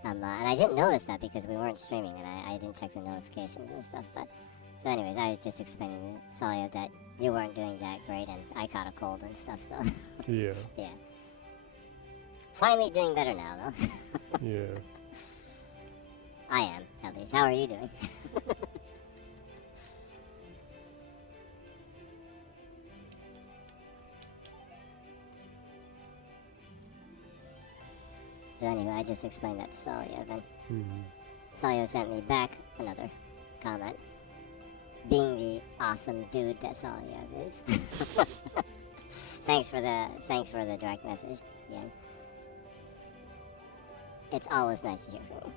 and I didn't notice that because we weren't streaming and I didn't check the notifications and stuff, but so anyways, I was just explaining to Salia that you weren't doing that great and I caught a cold and stuff, so Yeah. yeah. Finally doing better now, though. Yeah. I am, at least. How are you doing? So anyway, I just explained that to Salia, then Salia sent me back another comment. Being the awesome dude that Salia is. Thanks for the direct message, Ian. It's always nice to hear from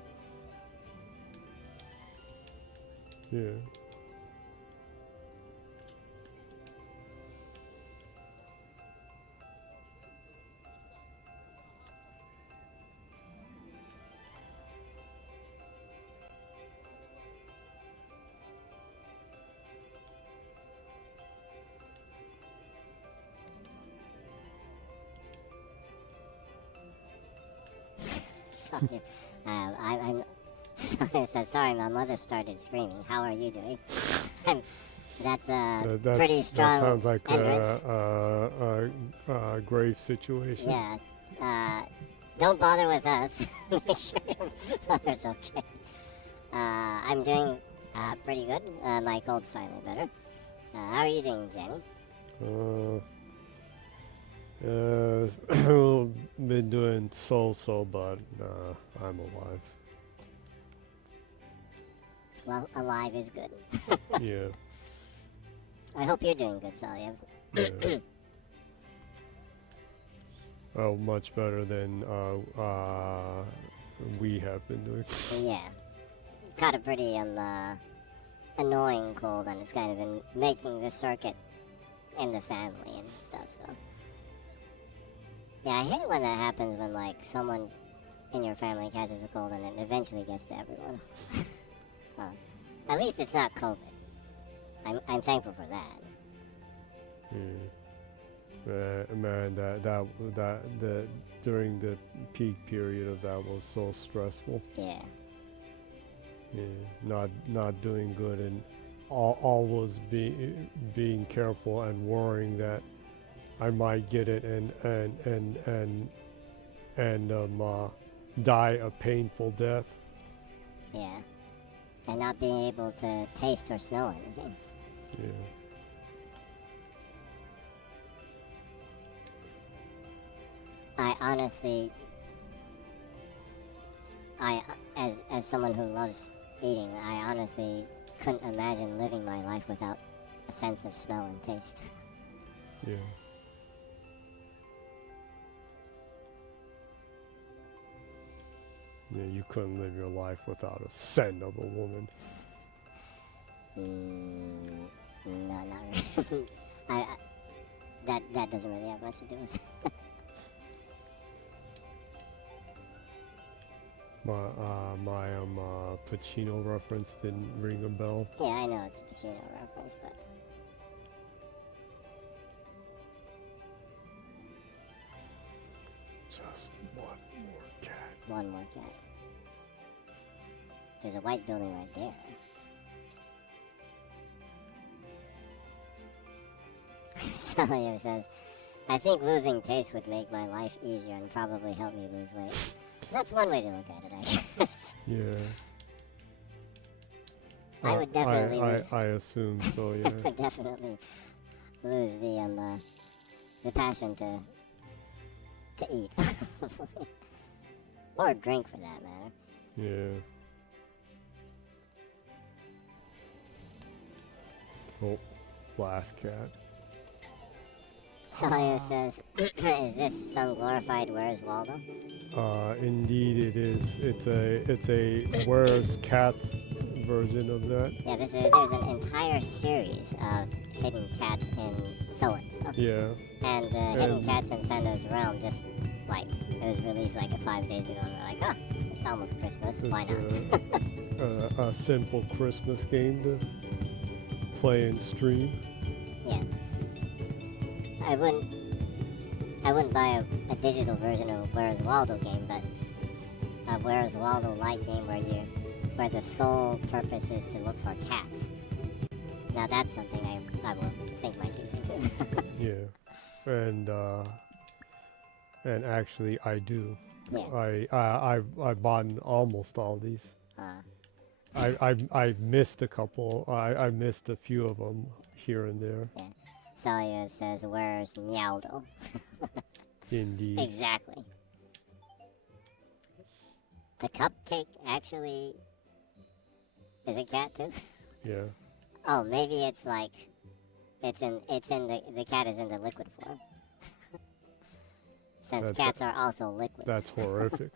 you. Yeah. I'm sorry, my mother started screaming. How are you doing? That's a pretty strong. That sounds like entrance. a grave situation. Yeah. Don't bother with us. Make sure your mother's okay. I'm doing pretty good. My cold's finally better. How are you doing, Jenny? Been doing so, but I'm alive. Well, alive is good. Yeah. I hope you're doing good, Salia. Yeah. Oh, much better than we have been doing. Yeah. Caught a pretty annoying cold, and it's kind of been making the circuit in the family and stuff, so. Yeah, I hate it when that happens when, like, someone in your family catches a cold and it eventually gets to everyone. At least it's not COVID. I'm thankful for that. Man, that during the peak period of that was so stressful. Yeah. Yeah, not doing good and always being careful and worrying that I might get it and die a painful death. Yeah. And not being able to taste or smell anything. Yeah. I honestly, as someone who loves eating, I honestly couldn't imagine living my life without a sense of smell and taste. Yeah. Yeah, you couldn't live your life without a scent of a woman. No, not really. That doesn't really have much to do with it. My Pacino reference didn't ring a bell. Yeah, I know it's a Pacino reference, but just one more cat. one more cat. There's a white building right there. Sawyer says, I think losing taste would make my life easier and probably help me lose weight. That's one way to look at it, I guess. Yeah. I would definitely lose. I assume so, I yeah. would definitely lose the passion to eat. Or drink for that matter. Yeah. Oh, last cat. Sawyer says, is this some glorified Where's Waldo? Indeed it is. It's a Where's Cat version of that. Yeah, there's an entire series of hidden cats in so-and-so. Yeah. And Hidden Cats in Sando's Realm just, like, it was released like 5 days ago, and we're like, oh, it's almost Christmas, why not? A simple Christmas game to play and stream. Yeah. I wouldn't buy a digital version of Where's Waldo game, but a Where's Waldo light game where the sole purpose is to look for cats. Now that's something I will sink my teeth into. Yeah. And actually I do. Yeah. I bought almost all these. I missed a couple. I missed a few of them here and there. Yeah. Sawyer says, where's Nyaldo? Indeed. Exactly. The cupcake actually is a cat too? Yeah. Oh, maybe it's like the cat is in the liquid form. Since cats are also liquids. That's horrific.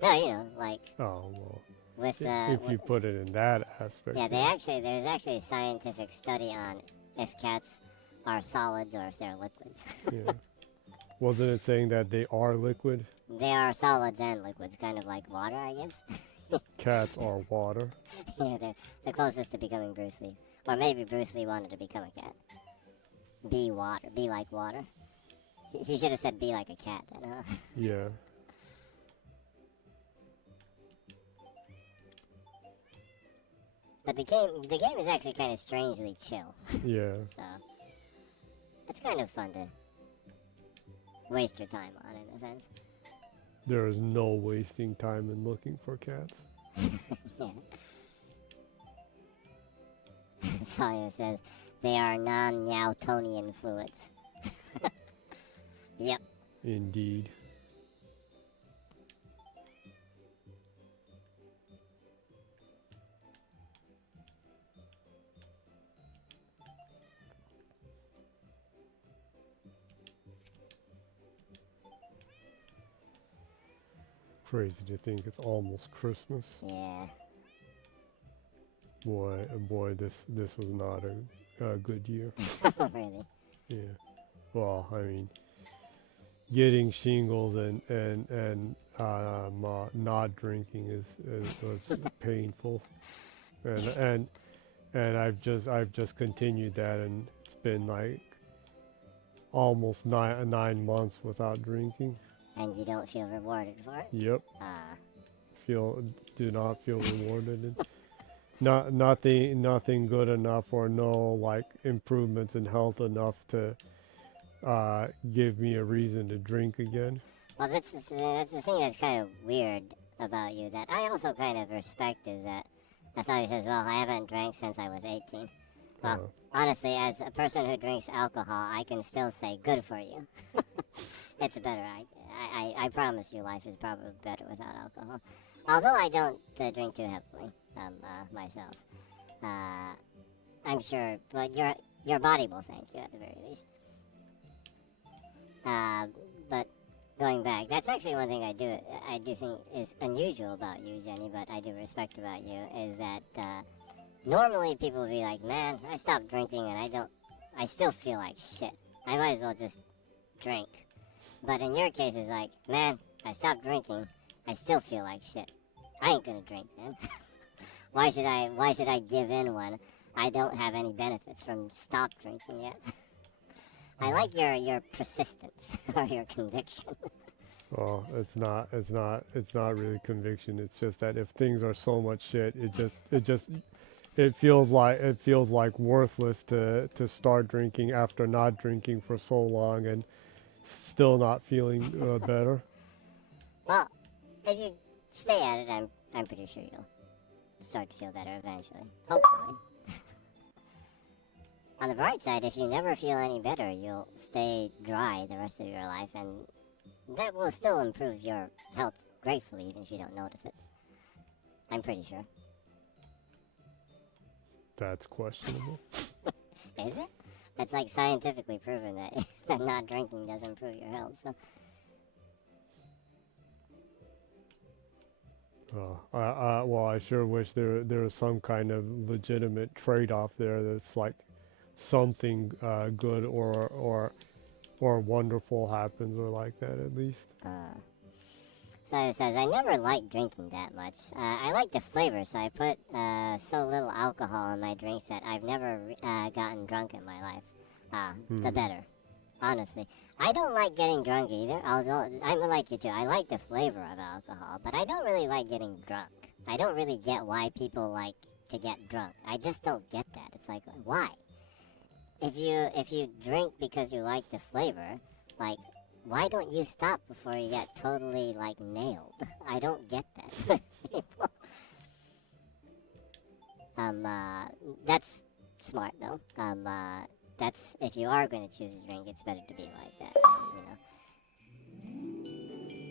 No, you know, like. Oh well. With if you put it in that aspect. Yeah, there's actually a scientific study on if cats are solids or if they're liquids. Yeah. Wasn't it saying that they are liquid? They are solids and liquids, kind of like water, I guess. Cats are water. Yeah, they're the closest to becoming Bruce Lee. Or maybe Bruce Lee wanted to become a cat. Be water. Be like water. He should have said be like a cat then, huh? Yeah. But the game is actually kind of strangely chill. Yeah. So it's kind of fun to waste your time on, in a sense. There is no wasting time in looking for cats. Yeah. Sawyer says they are non-Newtonian fluids. Yep. Indeed. Crazy to think it's almost Christmas. Yeah. Boy, this was not a good year. Really? Yeah. Well, I mean, getting shingles and not drinking was painful, and I've just continued that, and it's been like almost nine months without drinking. And you don't feel rewarded for it? Yep. Do not feel rewarded. And nothing good enough, or no like improvements in health enough to give me a reason to drink again. Well, that's the thing that's kind of weird about you that I also kind of respect is that that's how he says, well, I haven't drank since I was 18. Well, honestly, as a person who drinks alcohol, I can still say good for you. It's better. I promise you life is probably better without alcohol. Although I don't drink too heavily myself. I'm sure, but your body will thank you at the very least. But going back, that's actually one thing I do think is unusual about you, Jenny, but I do respect about you, is that normally people will be like, man, I stopped drinking and I still feel like shit. I might as well just drink. But in your case, it's like, man, I stopped drinking I still feel like shit. I ain't gonna drink, man. Why should I give in when I don't have any benefits from stop drinking yet? I like your persistence or your conviction. Well, it's not really conviction. It's just that if things are so much shit, it feels like worthless to start drinking after not drinking for so long and still not feeling better. Well, if you stay at it, I'm pretty sure you'll start to feel better eventually. Hopefully. On the bright side, if you never feel any better, you'll stay dry the rest of your life, and that will still improve your health gratefully, even if you don't notice it. I'm pretty sure. That's questionable. Is it? It's like scientifically proven that not drinking does improve your health, so... Well, I sure wish there was some kind of legitimate trade-off there that's like something good or wonderful happens, or like that at least. So it says, I never liked drinking that much. I like the flavor, so I put so little alcohol in my drinks that I've never gotten drunk in my life. The better. Honestly. I don't like getting drunk either, although I'm like you too. I like the flavor of alcohol, but I don't really like getting drunk. I don't really get why people like to get drunk. I just don't get that. It's like, why? If you drink because you like the flavor, like, why don't you stop before you get totally, like, nailed? I don't get that. That's smart, though. That's, if you are going to choose a drink, it's better to be like that, you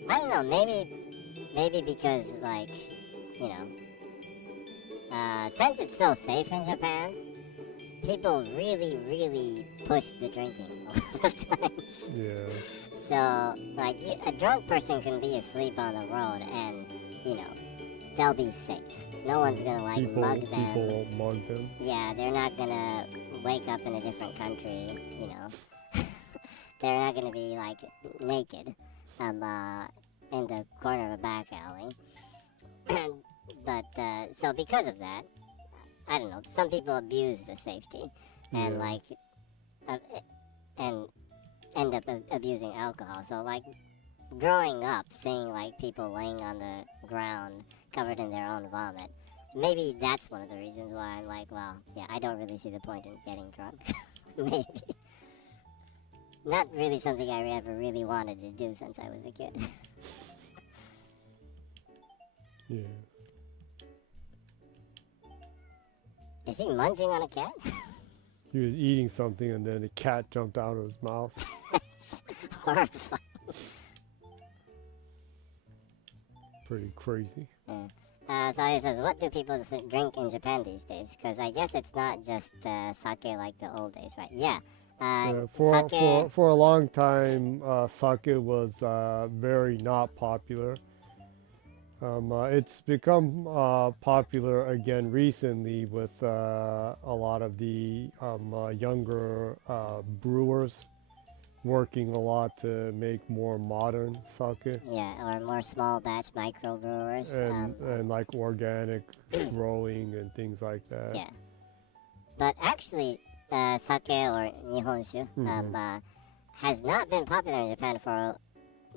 know? I don't know, maybe because, like, you know, since it's so safe in Japan, people really, really push the drinking a lot of times. Yeah. So, like, a drunk person can be asleep on the road and, you know, they'll be safe. No one's gonna, like, mug them. People won't mug them. Yeah, they're not gonna wake up in a different country, you know. They're not gonna be, like, naked, in the corner of a back alley. But, so because of that, I don't know, some people abuse the safety and, like, and end up abusing alcohol. So, like, growing up, seeing, like, people laying on the ground covered in their own vomit, maybe that's one of the reasons why I'm like, well, yeah, I don't really see the point in getting drunk. Maybe. Not really something I ever really wanted to do since I was a kid. Yeah. Is he munching on a cat? He was eating something and then a cat jumped out of his mouth. Horrifying. Pretty crazy. Yeah. So he says, what do people drink in Japan these days? Because I guess it's not just sake like the old days, right? Yeah. For a long time, sake was very not popular. It's become popular again recently with a lot of the younger brewers working a lot to make more modern sake. Yeah, or more small batch microbrewers. And like organic growing and things like that. Yeah. But actually, sake or nihonshu has not been popular in Japan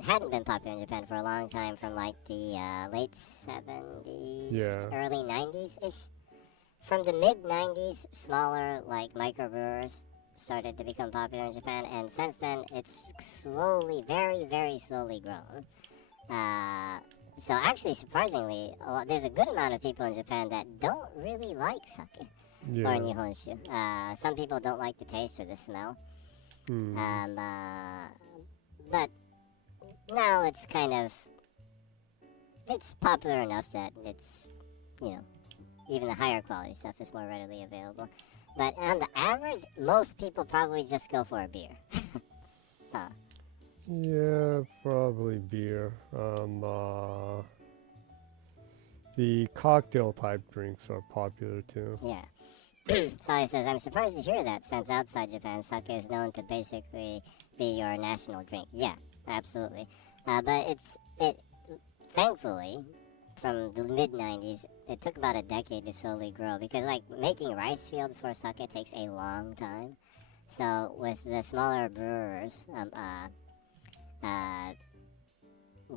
hadn't been popular in Japan for a long time, from like the late 70s, early 90s-ish. From the mid-90s, smaller like microbrewers started to become popular in Japan, and since then it's slowly, very, very slowly grown. So actually, surprisingly, there's a good amount of people in Japan that don't really like sake or nihonshu. Some people don't like the taste or the smell. But now it's kind of, it's popular enough that it's, you know, even the higher quality stuff is more readily available. But on the average, most people probably just go for a beer. Yeah, probably beer. The cocktail type drinks are popular too. Yeah. So he says, I'm surprised to hear that, since outside Japan, sake is known to basically be your national drink. Yeah, absolutely. But thankfully, from the mid 90s, it took about a decade to slowly grow because, like, making rice fields for sake takes a long time. So, with the smaller brewers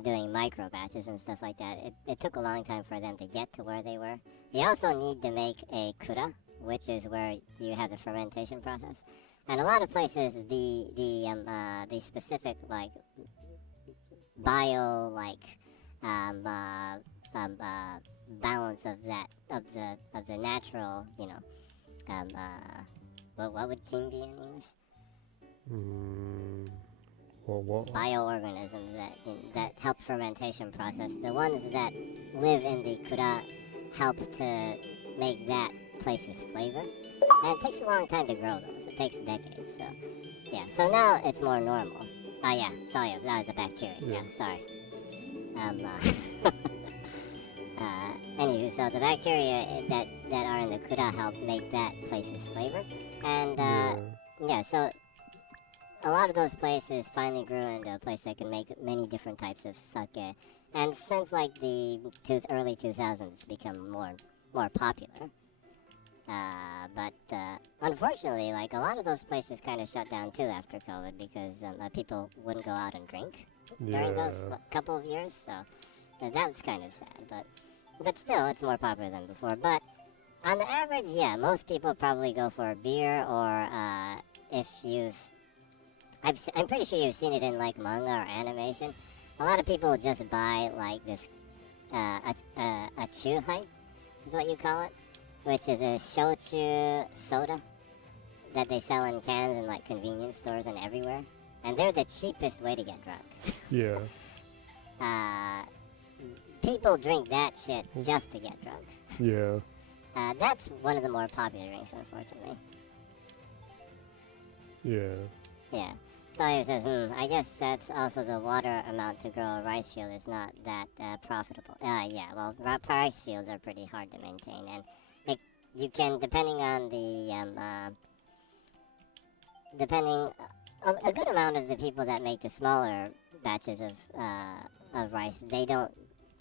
doing micro batches and stuff like that, it took a long time for them to get to where they were. You also need to make a kura, which is where you have the fermentation process. And a lot of places, the specific, like, bio, like, balance of the natural, you know, what would king be in English? Bioorganisms that help fermentation process. The ones that live in the kura help to make that place's flavor. And it takes a long time to grow those. It takes decades. So, yeah. So now it's more normal. Oh, yeah. Sorry, that was the bacteria. Yeah, sorry. Anywho, so the bacteria that are in the kura help make that place's flavor. And, yeah, so a lot of those places finally grew into a place that can make many different types of sake. And since, like, the early 2000s, it's become more popular. But unfortunately, like, a lot of those places kind of shut down too after COVID because people wouldn't go out and drink during those couple of years. So that was kind of sad. But still, it's more popular than before. But on the average, yeah, most people probably go for a beer or if I'm pretty sure you've seen it in, like, manga or animation. A lot of people just buy, like, this a chuhai is what you call it, which is a shochu soda that they sell in cans in, like, convenience stores and everywhere. And they're the cheapest way to get drunk. Yeah. People drink that shit just to get drunk. Yeah. That's one of the more popular drinks, unfortunately. Yeah. Yeah. So he says, I guess that's also the water amount to grow a rice field is not that profitable. Yeah, well, rice fields are pretty hard to maintain, and you can, depending on the, a good amount of the people that make the smaller batches of rice, they don't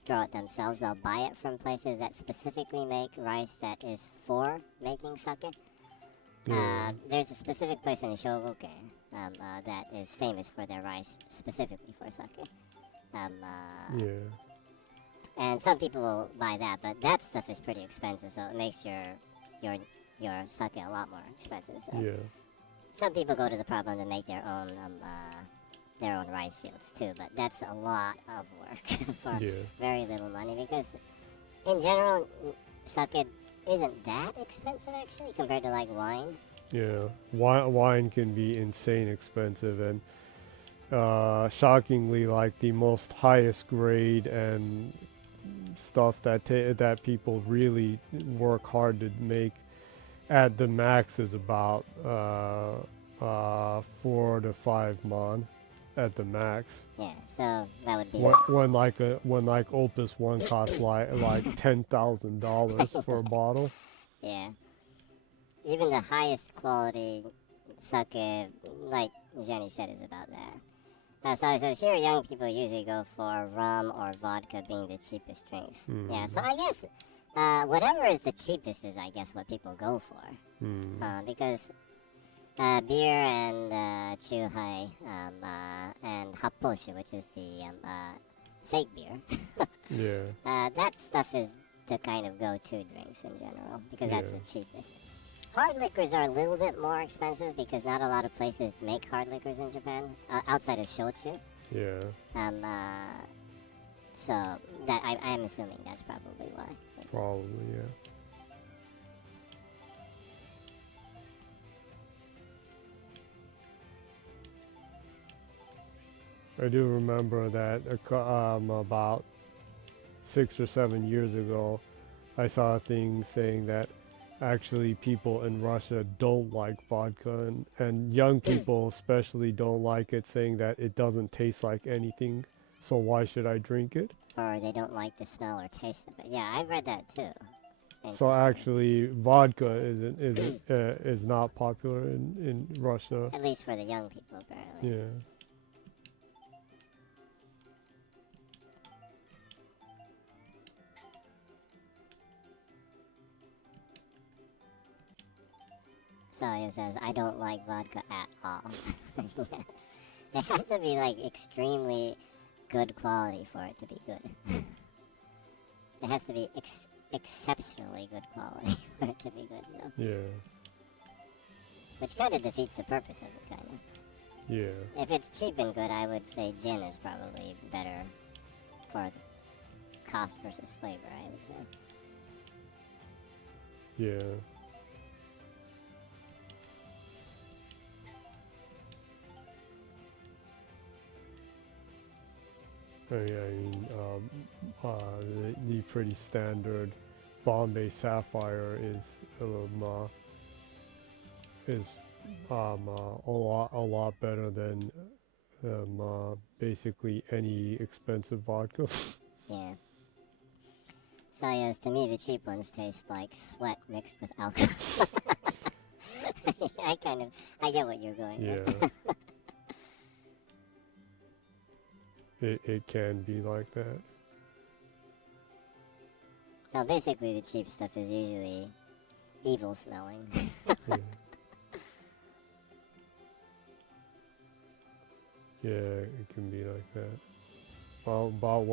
grow it themselves. They'll buy it from places that specifically make rice that is for making sake. There's a specific place in Shogoke that is famous for their rice specifically for sake. And some people will buy that, but that stuff is pretty expensive, so it makes your sake a lot more expensive. So some people go to the problem to make their own rice fields too, but that's a lot of work for very little money because in general sake isn't that expensive actually compared to, like, wine. Yeah, wine can be insane expensive, and shockingly, like, the most highest grade and stuff that people really work hard to make at the max is about 4 to 5 mon at the max. Yeah, so that would be when like Opus 1 costs like $10,000 for a bottle. Yeah. Even the highest quality sake, like Jenny said, is about that. So it says here young people usually go for rum or vodka being the cheapest drinks. Yeah, so I guess whatever is the cheapest is, I guess, what people go for. Because beer and chuhai and happoshu, which is the fake beer, that stuff is the kind of go-to drinks in general because that's the cheapest. Hard liquors are a little bit more expensive because not a lot of places make hard liquors in Japan outside of shochu. So that I'm assuming that's probably why. Probably, I do remember that about 6 or 7 years ago, I saw a thing saying that actually people in Russia don't like vodka, and young people especially don't like it, saying that it doesn't taste like anything, so why should I drink it? Or they don't like the smell or taste of it. Yeah, I've read that too. So actually vodka is not popular in Russia. At least for the young people, apparently. Salia says, I don't like vodka at all. Yeah. It has to be like extremely good quality for it to be good. It has to be exceptionally good quality for it to be good, though. Yeah. Which kind of defeats the purpose of it, kind of. Yeah. If it's cheap and good, I would say gin is probably better for cost versus flavor, I would say. Yeah. Yeah, I mean, the pretty standard Bombay Sapphire is a lot better than basically any expensive vodka. Yeah. So yes, to me the cheap ones taste like sweat mixed with alcohol. I get what you're going with. Yeah. It can be like that. No, basically the cheap stuff is usually evil smelling. Yeah. Yeah, it can be like that. Well, about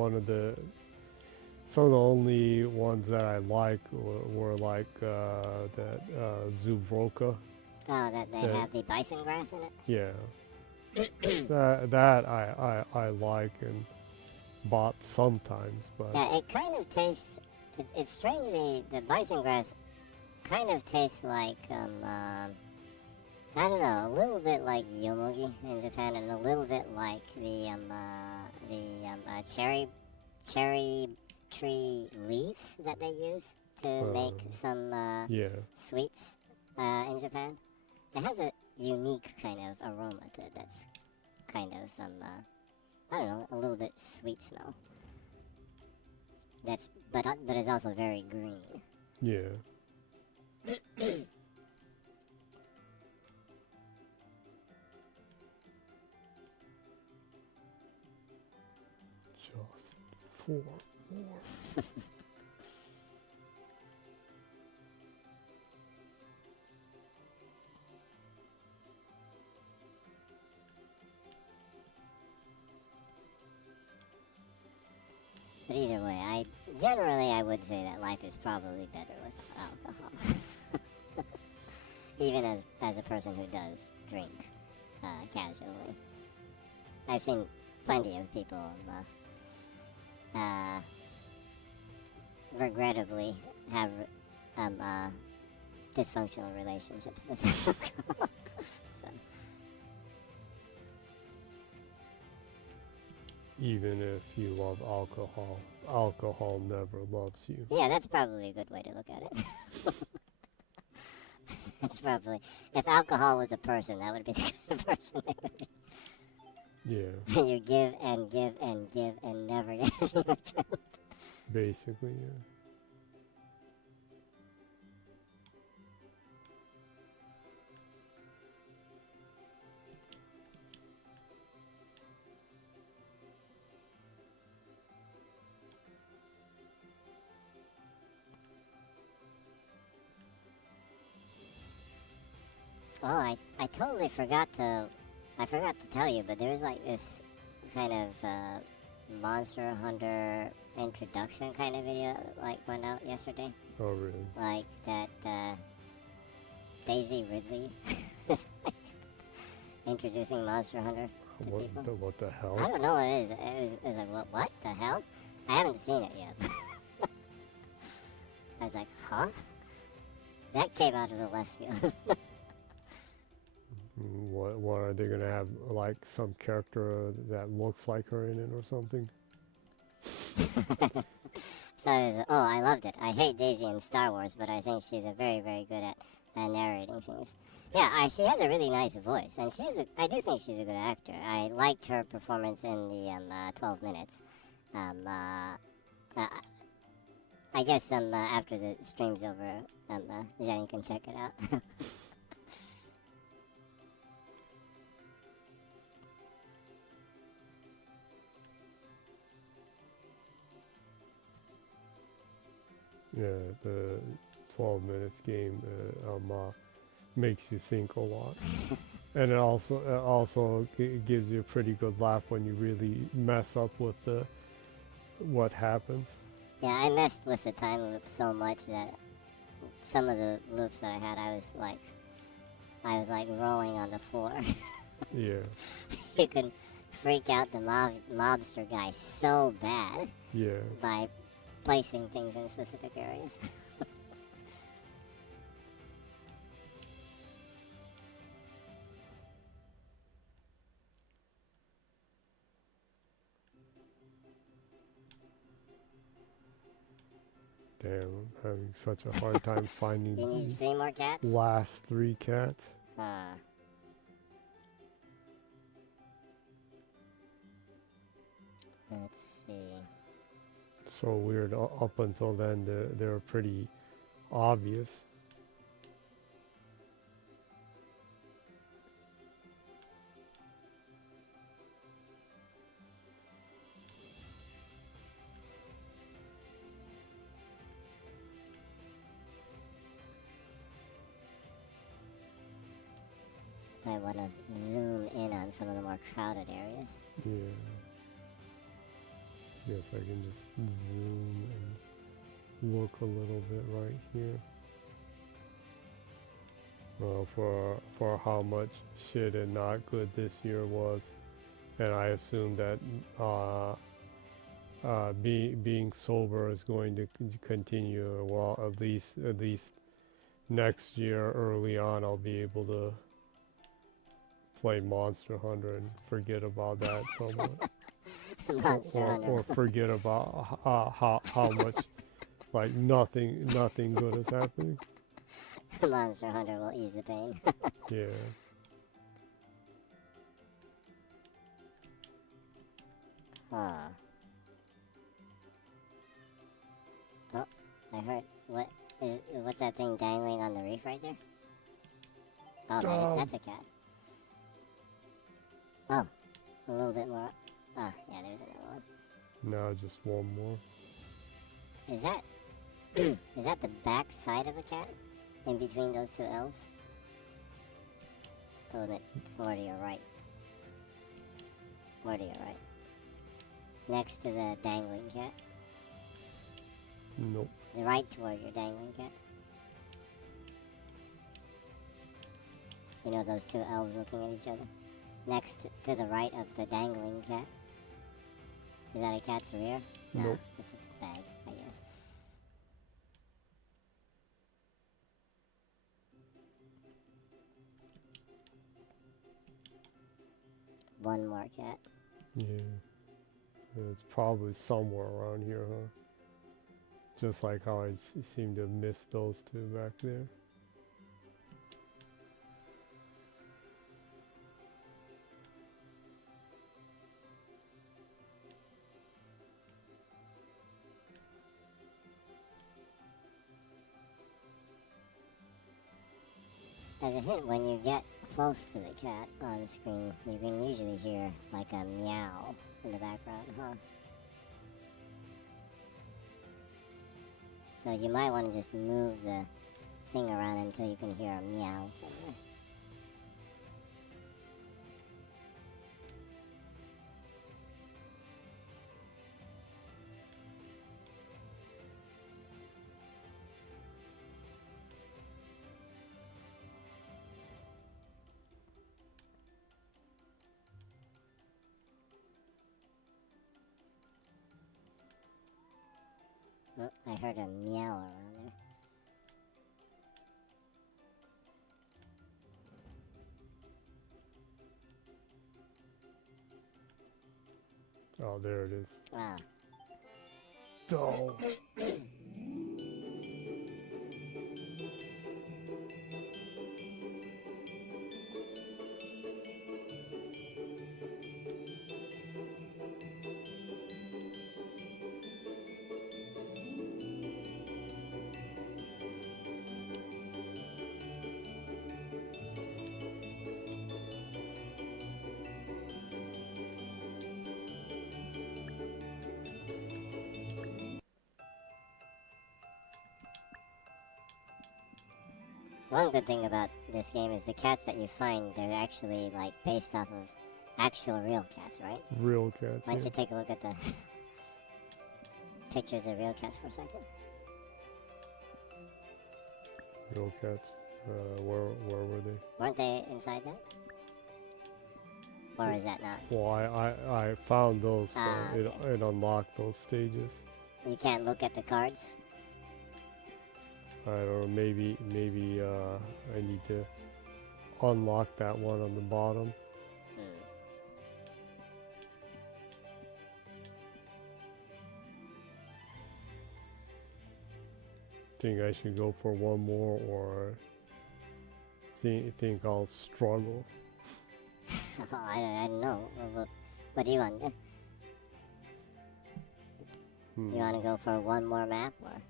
some of the only ones that I like were like that Zubroka. Oh, that they have the bison grass in it? Yeah. that I like and bought sometimes, but yeah, it kind of tastes. It's strangely the bison grass kind of tastes like I don't know, a little bit like yomogi in Japan, and a little bit like the cherry tree leaves that they use to make some yeah. sweets in Japan. It has a unique kind of aroma to it that's kind of I don't know, a little bit sweet smell. But it's also very green. Yeah. Just 4 more. But either way, I would say that life is probably better with alcohol. Even as a person who does drink casually. I've seen plenty of people regrettably have dysfunctional relationships with alcohol. So. Even if you love alcohol, alcohol never loves you. Yeah, that's probably a good way to look at it. That's probably, if alcohol was a person, that would be the kind of person it would be. Yeah. You give and give and give and never get any return. Basically, yeah. Oh, I totally forgot to tell you, but there's like this kind of Monster Hunter introduction kind of video that, like, went out yesterday. Oh, really? Like that Daisy Ridley is like introducing Monster Hunter to people. What the hell? I don't know what it is. It was like, what the hell? I haven't seen it yet. I was like, huh? That came out of the left field. What are they gonna have, like some character that looks like her in it or something? So I loved it. I hate Daisy in Star Wars, but I think she's a very, very good at narrating things. Yeah, she has a really nice voice, and I do think she's a good actor. I liked her performance in the 12 minutes. I guess after the stream's over, Jenny can check it out. Yeah, the 12 minutes game. makes you think a lot. And it also gives you a pretty good laugh when you really mess up with what happens. Yeah, I messed with the time loop so much that some of the loops that I had, I was like rolling on the floor. Yeah. You can freak out the mobster guy so bad. Yeah. By placing things in specific areas. Damn, I'm having such a hard time finding You need 3 more cats? last 3 cats. Let's see. So weird. Up until then, they were pretty obvious. I want to zoom in on some of the more crowded areas. Yeah. Yes, I can just zoom and look a little bit right here. For how much shit and not good this year was, and I assume that being sober is going to continue. Well, at least next year, early on, I'll be able to play Monster Hunter and forget about that somewhat. or forget about how much like nothing good is happening. Monster Hunter will ease the pain. Yeah. Huh. Oh, I heard. What's that thing dangling on the reef right there? Oh, that's a cat. Oh, a little bit more. Ah, yeah, there's another one. Now just one more. Is that the back side of a cat? In between those 2 L's? A little bit more to your right. More to your right. Next to the dangling cat. Nope. The right toward your dangling cat. You know those 2 elves looking at each other? Next to the right of the dangling cat. Is that a cat's rear? No, Nope. it's a bag, I guess. One more cat. Yeah. It's probably somewhere around here, huh? Just like how I seem to have missed those 2 back there. As a hint, when you get close to the cat on screen, you can usually hear like a meow in the background, huh? So you might want to just move the thing around until you can hear a meow somewhere. Oh, I heard a meow around there. Oh, there it is. Ah. Oh. One good thing about this game is the cats that you find, they're actually like based off of actual real cats, right? Real cats. Why don't you take a look at the pictures of real cats for a second? Real cats. Where were they? Weren't they inside that? Or is that not? Well, I found those. So okay. it unlocked those stages. You can't look at the cards? I don't know. Maybe I need to unlock that one on the bottom. Think I should go for one more, or think I'll struggle? I don't know. What do you want to do? You want to go for one more map, or?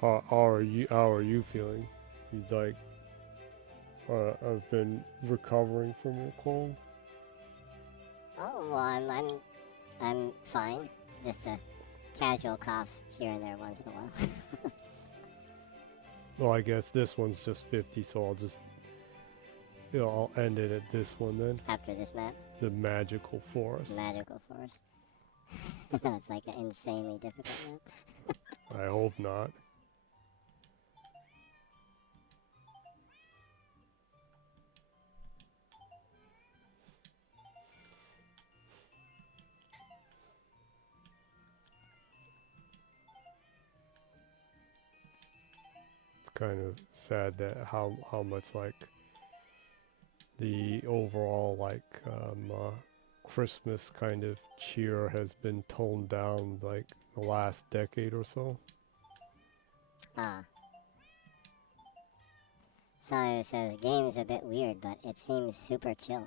How are you feeling? You like? I've been recovering from a cold. Oh well, I'm fine. Just a casual cough here and there once in a while. Well, I guess this one's just 50, so I'll just, I'll end it at this one then. After this map? The magical forest. Magical forest. It's like an insanely difficult map. I hope not. Kind of sad that how much like the overall like Christmas kind of cheer has been toned down like the last decade or so. So it says game's a bit weird, but it seems super chill.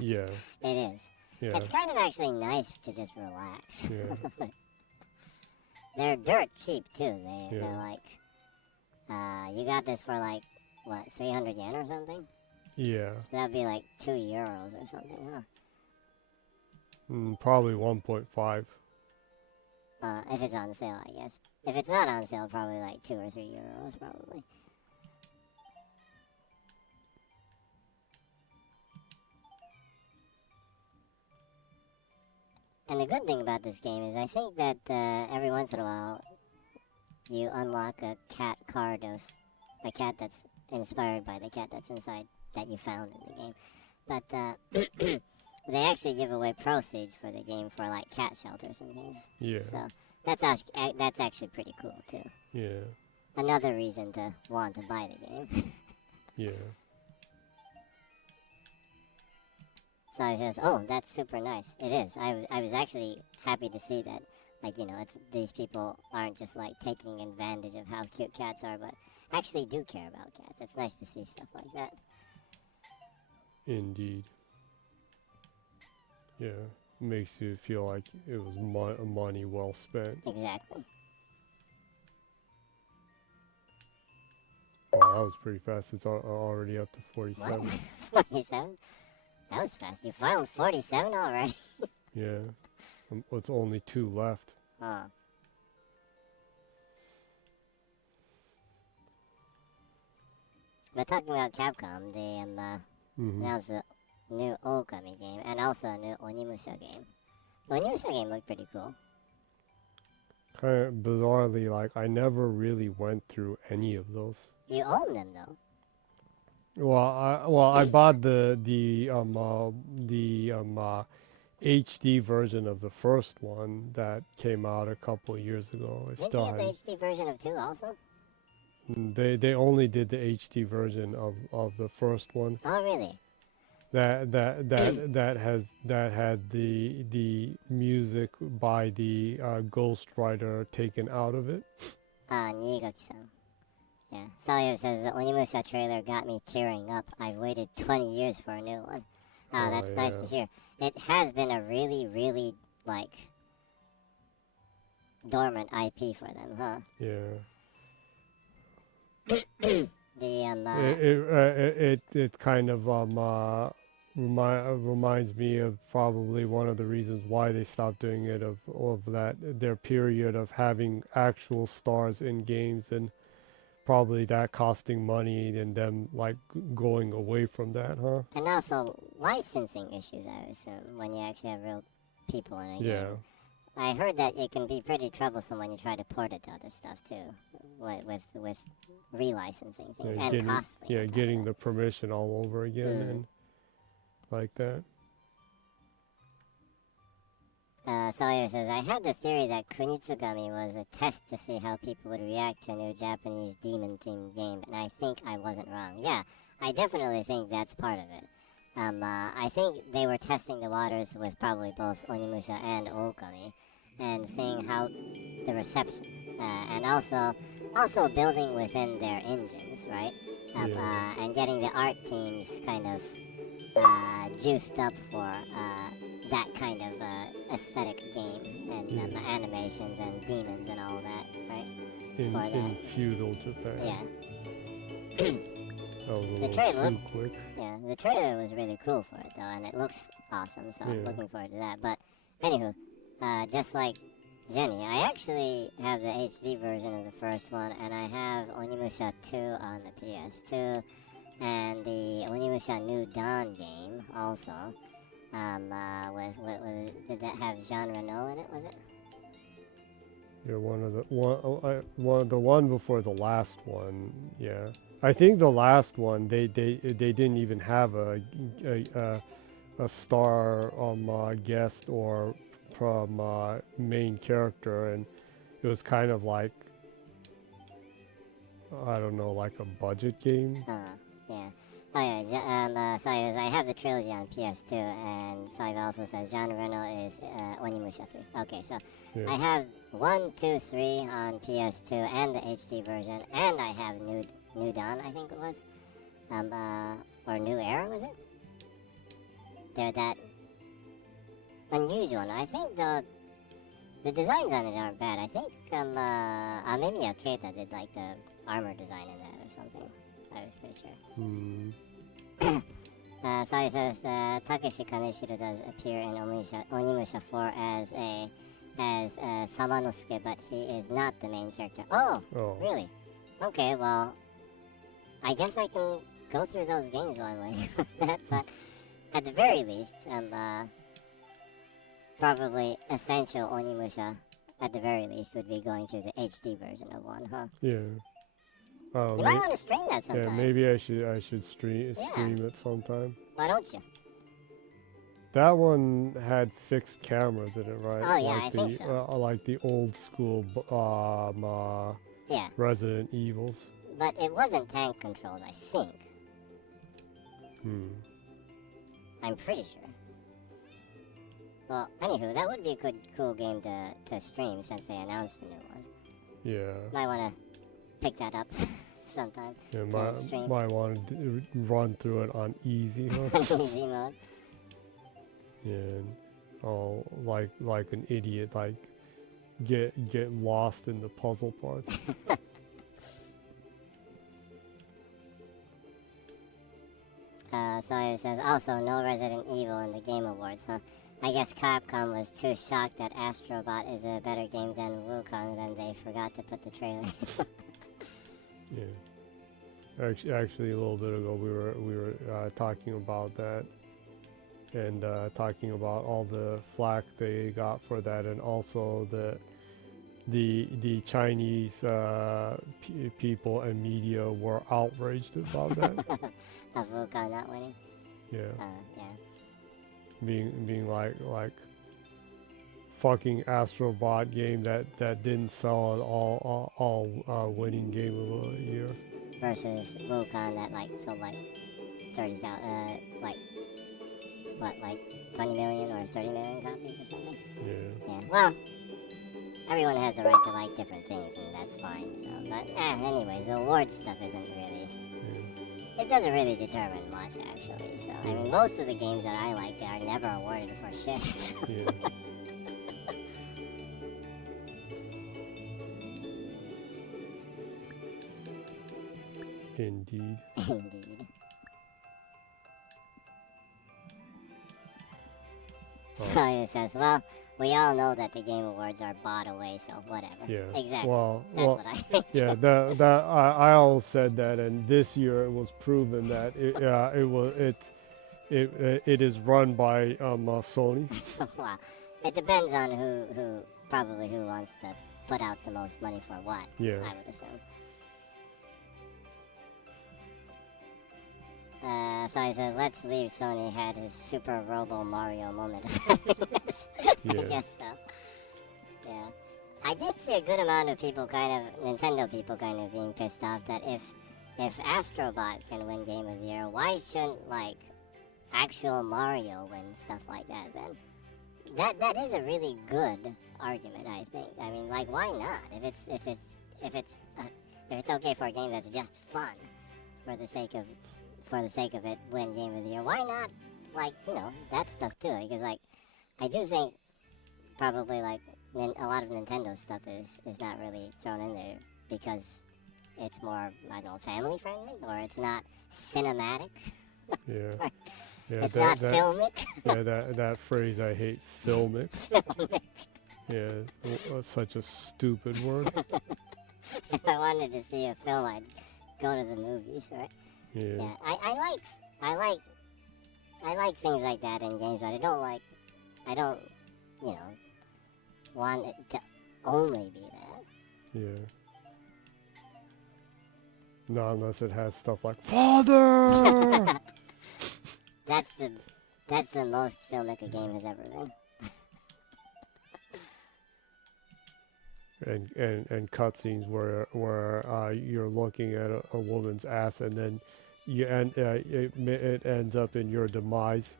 Yeah. It is. Yeah. It's kind of actually nice to just relax. Yeah. They're dirt cheap too. They're like you got this for like, what, 300 yen or something? Yeah. So that'd be like €2 or something, huh? Probably 1.5. If it's on sale, I guess. If it's not on sale, probably like €2 or €3, probably. And the good thing about this game is I think that every once in a while you unlock a cat card of a cat that's inspired by the cat that's inside that you found in the game. But they actually give away proceeds for the game for like cat shelters and things. Yeah. So that's actually pretty cool too. Yeah. Another reason to want to buy the game. Yeah. So I says, oh, that's super nice. It is. I was actually happy to see that. Like, these people aren't just like taking advantage of how cute cats are, but actually do care about cats. It's nice to see stuff like that. Indeed. Yeah. Makes you feel like it was money well spent. Exactly. Wow, that was pretty fast. It's already up to 47. What? 47? That was fast. You found 47 already? Yeah. It's only 2 left. Oh. But talking about Capcom, they announced a new Okami game and also a new Onimusha game. The Onimusha game looked pretty cool. Kind of bizarrely, like I never really went through any of those. You own them though. Well, I bought the HD version of the first one that came out a couple of years ago. Didn't you get the HD version of 2 also? They only did the HD version of the first one. Oh really? That had the music by the ghostwriter taken out of it. Nigaki-san. Yeah. Sawyer says the Onimusha trailer got me tearing up. I've waited 20 years for a new one. Oh, that's nice to hear. It has been a really, really, like, dormant IP for them, huh? Yeah. It kind of reminds me of probably one of the reasons why they stopped doing it, of that their period of having actual stars in games, and probably that costing money and them like going away from that, huh? And also licensing issues, I assume, when you actually have real people in a game. I heard that it can be pretty troublesome when you try to port it to other stuff too, with relicensing things and costly. Yeah, getting the permission all over again and like that. Sawyer says, I had the theory that Kunitsugami was a test to see how people would react to a new Japanese demon-themed game, and I think I wasn't wrong. Yeah, I definitely think that's part of it. I think they were testing the waters with probably both Onimusha and Okami, and seeing how the reception, and also building within their engines, right? And getting the art teams kind of juiced up for that kind of aesthetic game and animations and demons and all that, right? In feudal Japan. Yeah. That was a little too quick. Yeah, the trailer was really cool for it though, and it looks awesome, so I'm looking forward to that. But anywho, just like Jenny, I actually have the HD version of the first one, and I have Onimusha 2 on the PS2, and the Onimusha New Dawn game also. Did that have Jean Reno in it? Was it? Yeah, the one before the last one. Yeah, I think the last one they didn't even have a star guest or from main character, and it was kind of like, I don't know, like a budget game. Yeah. Oh yeah, sorry, I have the trilogy on PS2, and Saga also says John Reno is Onimusha 3. Okay, so I have 1, 2, 3 on PS2 and the HD version, and I have New Dawn, I think it was, or New Era, was it? They're that unusual. I think the designs on it aren't bad. I think Amemiya Keita did like the armor design in that or something. I was pretty sure. Sari says Takeshi Kaneshiro does appear in Onimusha 4 as Samanosuke, but he is not the main character. Oh, really? Okay, well, I guess I can go through those games while I'm waiting for that, but at the very least, probably essential Onimusha, at the very least, would be going through the HD version of one, huh? Yeah. You might want to stream that sometime. Yeah, maybe I should stream it sometime. Why don't you? That one had fixed cameras in it, right? Oh yeah, I think so. Like the old school Resident Evils. But it wasn't tank controls, I think. I'm pretty sure. Well, anywho, that would be a cool game to stream since they announced a new one. Yeah. Might want to pick that up sometime. Yeah, might want to run through it on easy, huh? On easy mode. Yeah, like an idiot, like get lost in the puzzle parts. So it says also no Resident Evil in the Game Awards, huh? I guess Capcom was too shocked that Astrobot is a better game than Wukong, then they forgot to put the trailer. Yeah. Actually, a little bit ago, we were talking about that, and talking about all the flack they got for that, and also the Chinese people and media were outraged about that. Of Wukong not winning. Yeah. Yeah. Being like fucking Astrobot game that didn't sell at all winning game of the year. Versus Wukong that sold 30,000 like 20 million or 30 million copies or something. Yeah. Well, everyone has the right to like different things, and that's fine. So, but anyways, the award stuff isn't really. It doesn't really determine much, actually. So, I mean, most of the games that I like, they are never awarded for shit. So. Yeah. Indeed. Indeed. So he says, well, we all know that the Game Awards are bought away, so whatever. Yeah. Exactly. Well, That's what I think. yeah. That I always said that, and this year it was proven that it is run by Sony. Well, it depends on who wants to put out the most money for what. Yeah. I would assume. So he said, let's leave Sony had his Super Robo Mario moment of happiness. Yeah. I guess so. Yeah. I did see a good amount of people Nintendo people kind of being pissed off that if Astrobot can win Game of the Year, why shouldn't, like, actual Mario win stuff like that then? That is a really good argument, I think. I mean, like, why not? If it's okay for a game that's just fun for the sake of it win Game of the Year, why not, like, that stuff too? Because, like, I do think probably, like, a lot of Nintendo stuff is not really thrown in there because it's more, I don't know, family friendly, or it's not cinematic. Yeah. Yeah, it's not filmic. Yeah, that phrase I hate, filmic. Filmic. Yeah, it's such a stupid word. If I wanted to see a film, I'd go to the movies, right? Yeah. I like things like that in games, but I don't, want it to only be that. Yeah. No, unless it has stuff like Father. That's the most filmic a game has ever been. And cutscenes where you're looking at a woman's ass and then it ends up in your demise.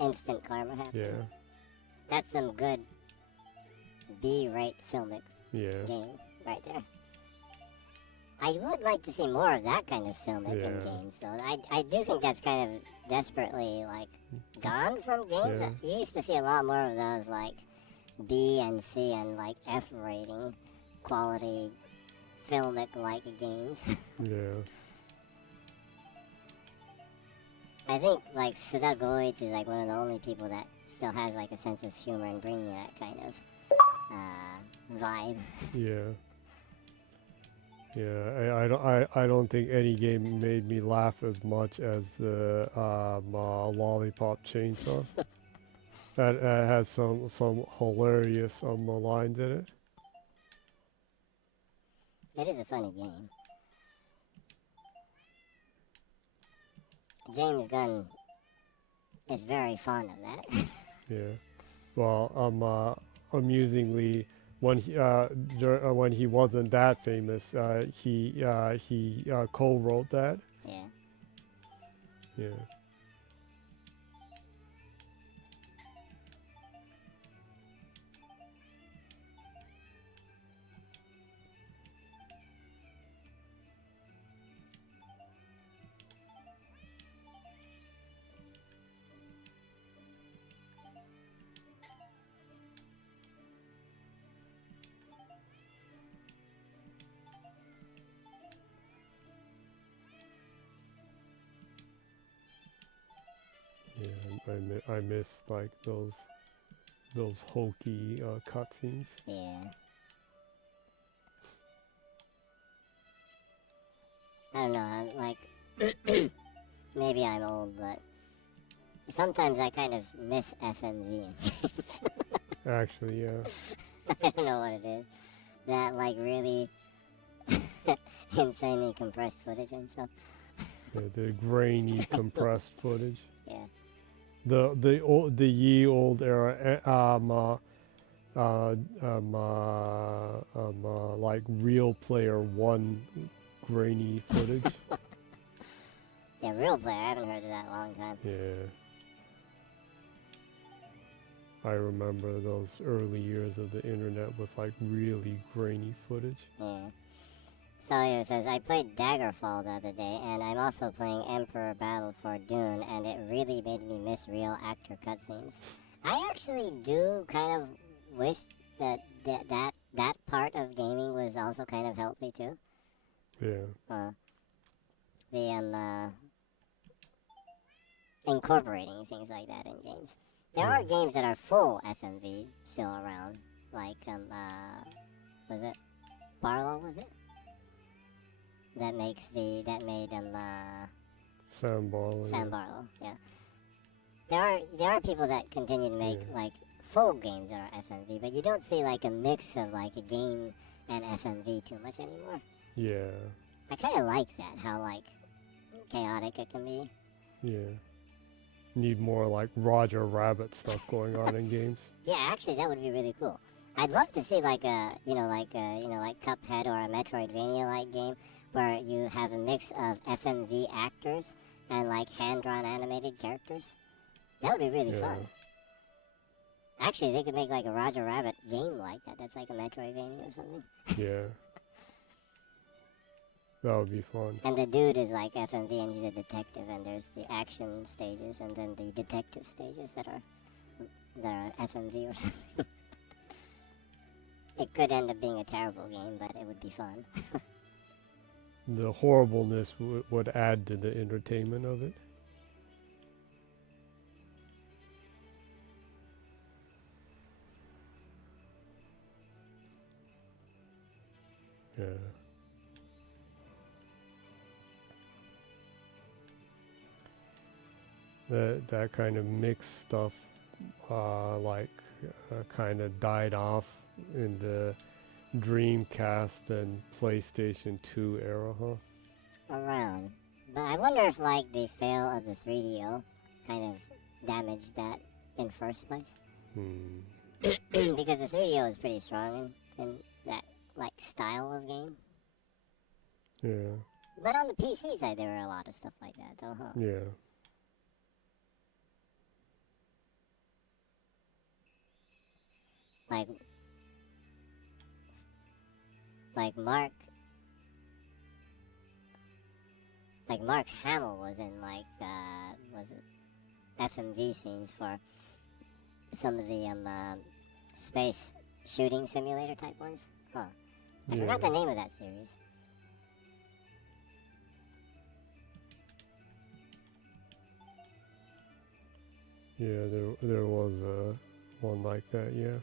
Instant karma happening. Yeah. That's some good B-rate filmic Yeah. game right there. I would like to see more of that kind of filmic in games, though. I do think that's kind of desperately, like, gone from games. Yeah. You used to see a lot more of those, like, B and C and, like, F rating quality filmic-like games. Yeah. I think, like, Sudagoichi is, like, one of the only people that still has, like, a sense of humor and bringing you that kind of vibe. Yeah. Yeah, I don't think any game made me laugh as much as the Lollipop Chainsaw. That has some hilarious lines in it. It is a funny game. James Gunn is very fond of that. Yeah. Well, amusingly, when he wasn't that famous, he co-wrote that. Yeah. Yeah. Yeah, I miss like those hokey cutscenes. Yeah. I don't know, I'm like, maybe I'm old, but sometimes I kind of miss FMV in games. Actually, yeah. I don't know what it is. That, like, really insanely compressed footage and stuff. Yeah, the grainy compressed footage. Yeah. The ye old era like Real Player 1 grainy footage. Yeah, Real Player, I haven't heard of that in a long time. Yeah. I remember those early years of the internet with like really grainy footage. Yeah. Salio says, I played Daggerfall the other day, and I'm also playing Emperor Battle for Dune, and it really made me miss real actor cutscenes. I actually do kind of wish that that part of gaming was also kind of healthy too. incorporating things like that in games. There are games that are full FMV still around, like was it Barlow? Was it that made Sam Barlow. Sam Barlow? Yeah. There are people that continue to make like full games that are FMV, but you don't see like a mix of like a game and FMV too much anymore. Yeah. I kind of like that, how like chaotic it can be. Yeah. Need more like Roger Rabbit stuff going on in games. Yeah, actually, that would be really cool. I'd love to see like like Cuphead or a Metroidvania-like game where you have a mix of FMV actors and like hand-drawn animated characters. That would be really fun. Actually, they could make like a Roger Rabbit game like that. That's like a Metroidvania or something. Yeah. That would be fun. And the dude is like FMV and he's a detective, and there's the action stages and then the detective stages that are FMV or something. It could end up being a terrible game, but it would be fun. The horribleness would add to the entertainment of it. Yeah. That kind of mixed stuff kind of died off in the Dreamcast and PlayStation 2 era, huh? Around. But I wonder if like the fail of the 3DO kind of damaged that in first place. Because the 3DO is pretty strong in that like style of game. Yeah. But on the PC side there were a lot of stuff like that though, huh? Yeah. Mark Hamill was in was it FMV scenes for some of the space shooting simulator type ones? Huh. I forgot the name of that series. Yeah, there was one like that, yeah.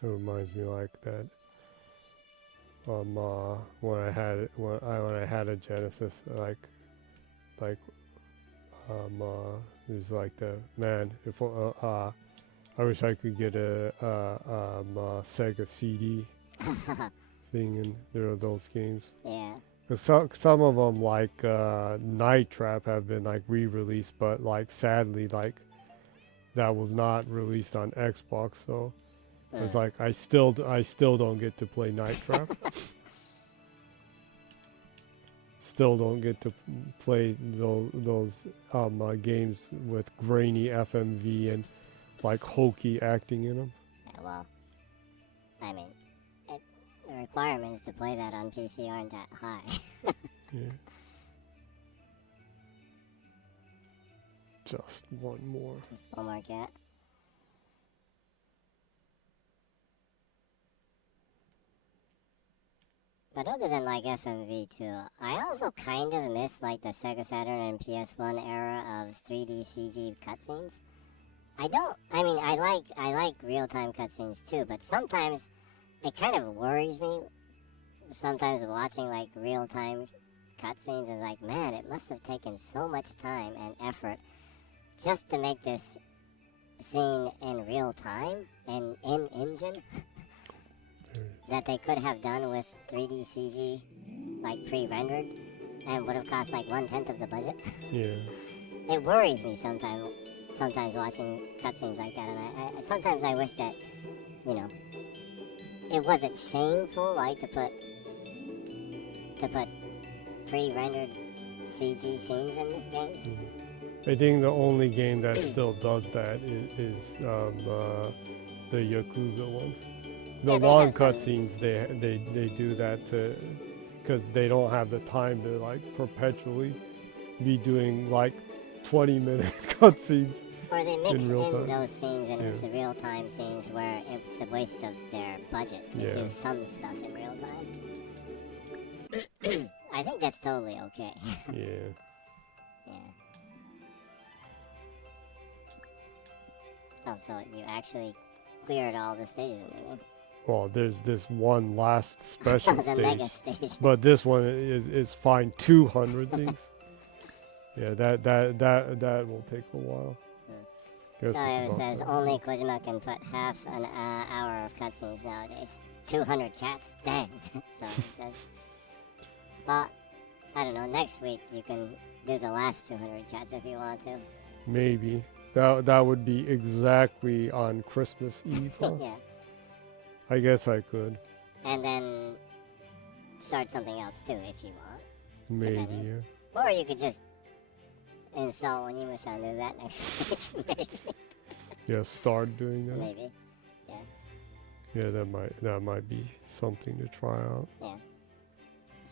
It reminds me like that. When I had a Genesis, it was like the man. If I wish I could get a Sega CD thing, and there are those games. Yeah. Cause some of them like Night Trap have been like re-released, but like sadly that was not released on Xbox, so. It's like I still don't get to play Night Trap. Still don't get to play those games with grainy FMV and like hokey acting in them. Yeah, well, I mean, the requirements to play that on PC aren't that high. Yeah. Just one more. Just one more cat. But other than like FMV too, I also kind of miss like the Sega Saturn and PS1 era of 3D CG cutscenes. I like real-time cutscenes too, but sometimes it kind of worries me. Sometimes watching like real-time cutscenes is like, man, it must have taken so much time and effort just to make this scene in real time and in engine. That they could have done with 3D CG, like pre-rendered, and would have cost like 1/10 of the budget. Yeah. It worries me sometimes watching cutscenes like that, and I sometimes I wish that, it wasn't shameful, like to put pre-rendered CG scenes in the games. I think the only game that still does that is the Yakuza ones. the Yeah, they long have some- cutscenes they do that to because they don't have the time to like perpetually be doing like 20-minute cutscenes. Or they mix in real in time. those scenes and it's Yeah. the real time scenes where it's a waste of their budget to Yeah. do some stuff in real time. I think that's totally okay. Yeah. Yeah. Oh, so you actually cleared all the stages in the game. Well, there's this one last special The stage, mega stage. but this one is fine 200 things. Yeah, that will take a while. Guess So it's it about says that. only Kojima can put half an hour of cutscenes nowadays. 200 cats? Dang. So it says. Well, I don't know. Next week you can do the last 200 cats if you want to. Maybe that would be exactly on Christmas Eve. Huh? Yeah. I guess I could. And then start something else too if you want. Maybe. Okay. Yeah. Or you could just install Onimusha and do that next week. Maybe. Yeah. Start doing that. Maybe. Yeah. Yeah. That might be something to try out. Yeah.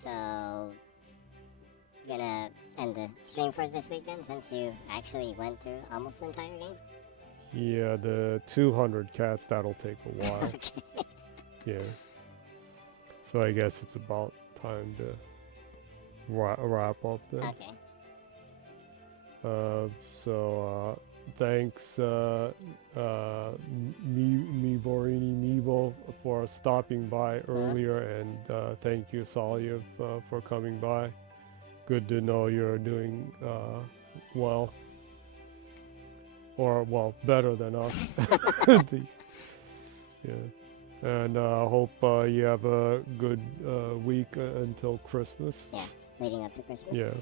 So, gonna end the stream for this weekend since you actually went through almost the entire game. Yeah. The 200 cats that'll take a while. Okay. Yeah. So I guess it's about time to wrap up then. Okay. So thanks MIBORINIMIBO for stopping by earlier, and thank you Salia for coming by. Good to know you're doing well, or well, better than us at least. Yeah. And hope you have a good week until Christmas. Leading up to Christmas. Yeah.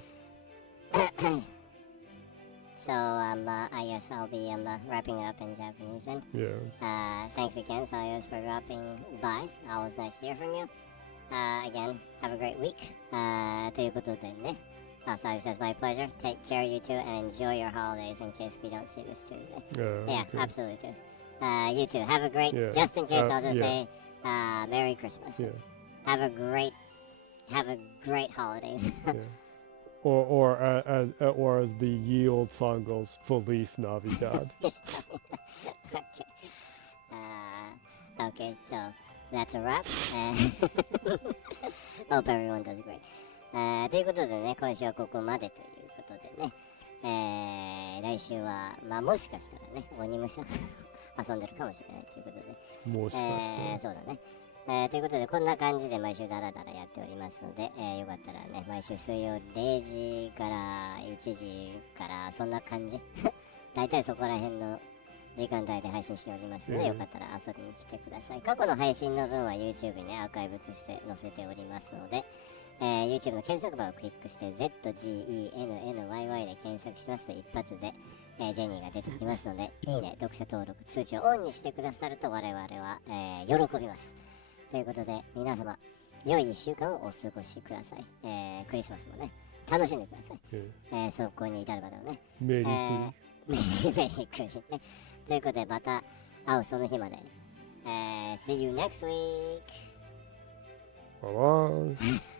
So, I guess I'll be wrapping it up in Japanese then. Yeah. Thanks again, Sayos, for dropping by. Always nice to hear from you. Again, have a great week. ということでね。Sayos says, my pleasure. Take care, you too, and enjoy your holidays in case we don't see this Tuesday. Yeah. Yeah, okay. absolutely too. You too. Have a great, Yeah. just in case, I'll just yeah. say, Merry Christmas. Yeah. Have a great holiday. Yeah. Or as the ye old song goes, Feliz Navidad. Okay. Okay, so that's a wrap. Hope everyone does great. ということでね、今週はここまでということでね、来週は、まあもしかしたらね、鬼武者遊んでるかもしれないということで、もしかして。そうだね。ということで、こんな感じで毎週ダラダラやっておりますので、よかったらね、毎週水曜0時から1時からそんな感じ。大体そこら辺の時間帯で配信しておりますので、よかったら遊びに来てください。過去の配信の分は YouTube にね、アーカイブとして載せておりますので、YouTube の検索バーをクリックして zGennyy で検索しますと一発で、ジェニーが出てきますので、いいね、読者登録、通知をオンにしてくださると我々は、喜びます。ということで、皆様、良い1週間をお過ごしください。クリスマスもね、楽しんでください。そこに至るまではね。メリークリ。メリークリね。ということで、また会うその日まで。See you next week! バイバイ。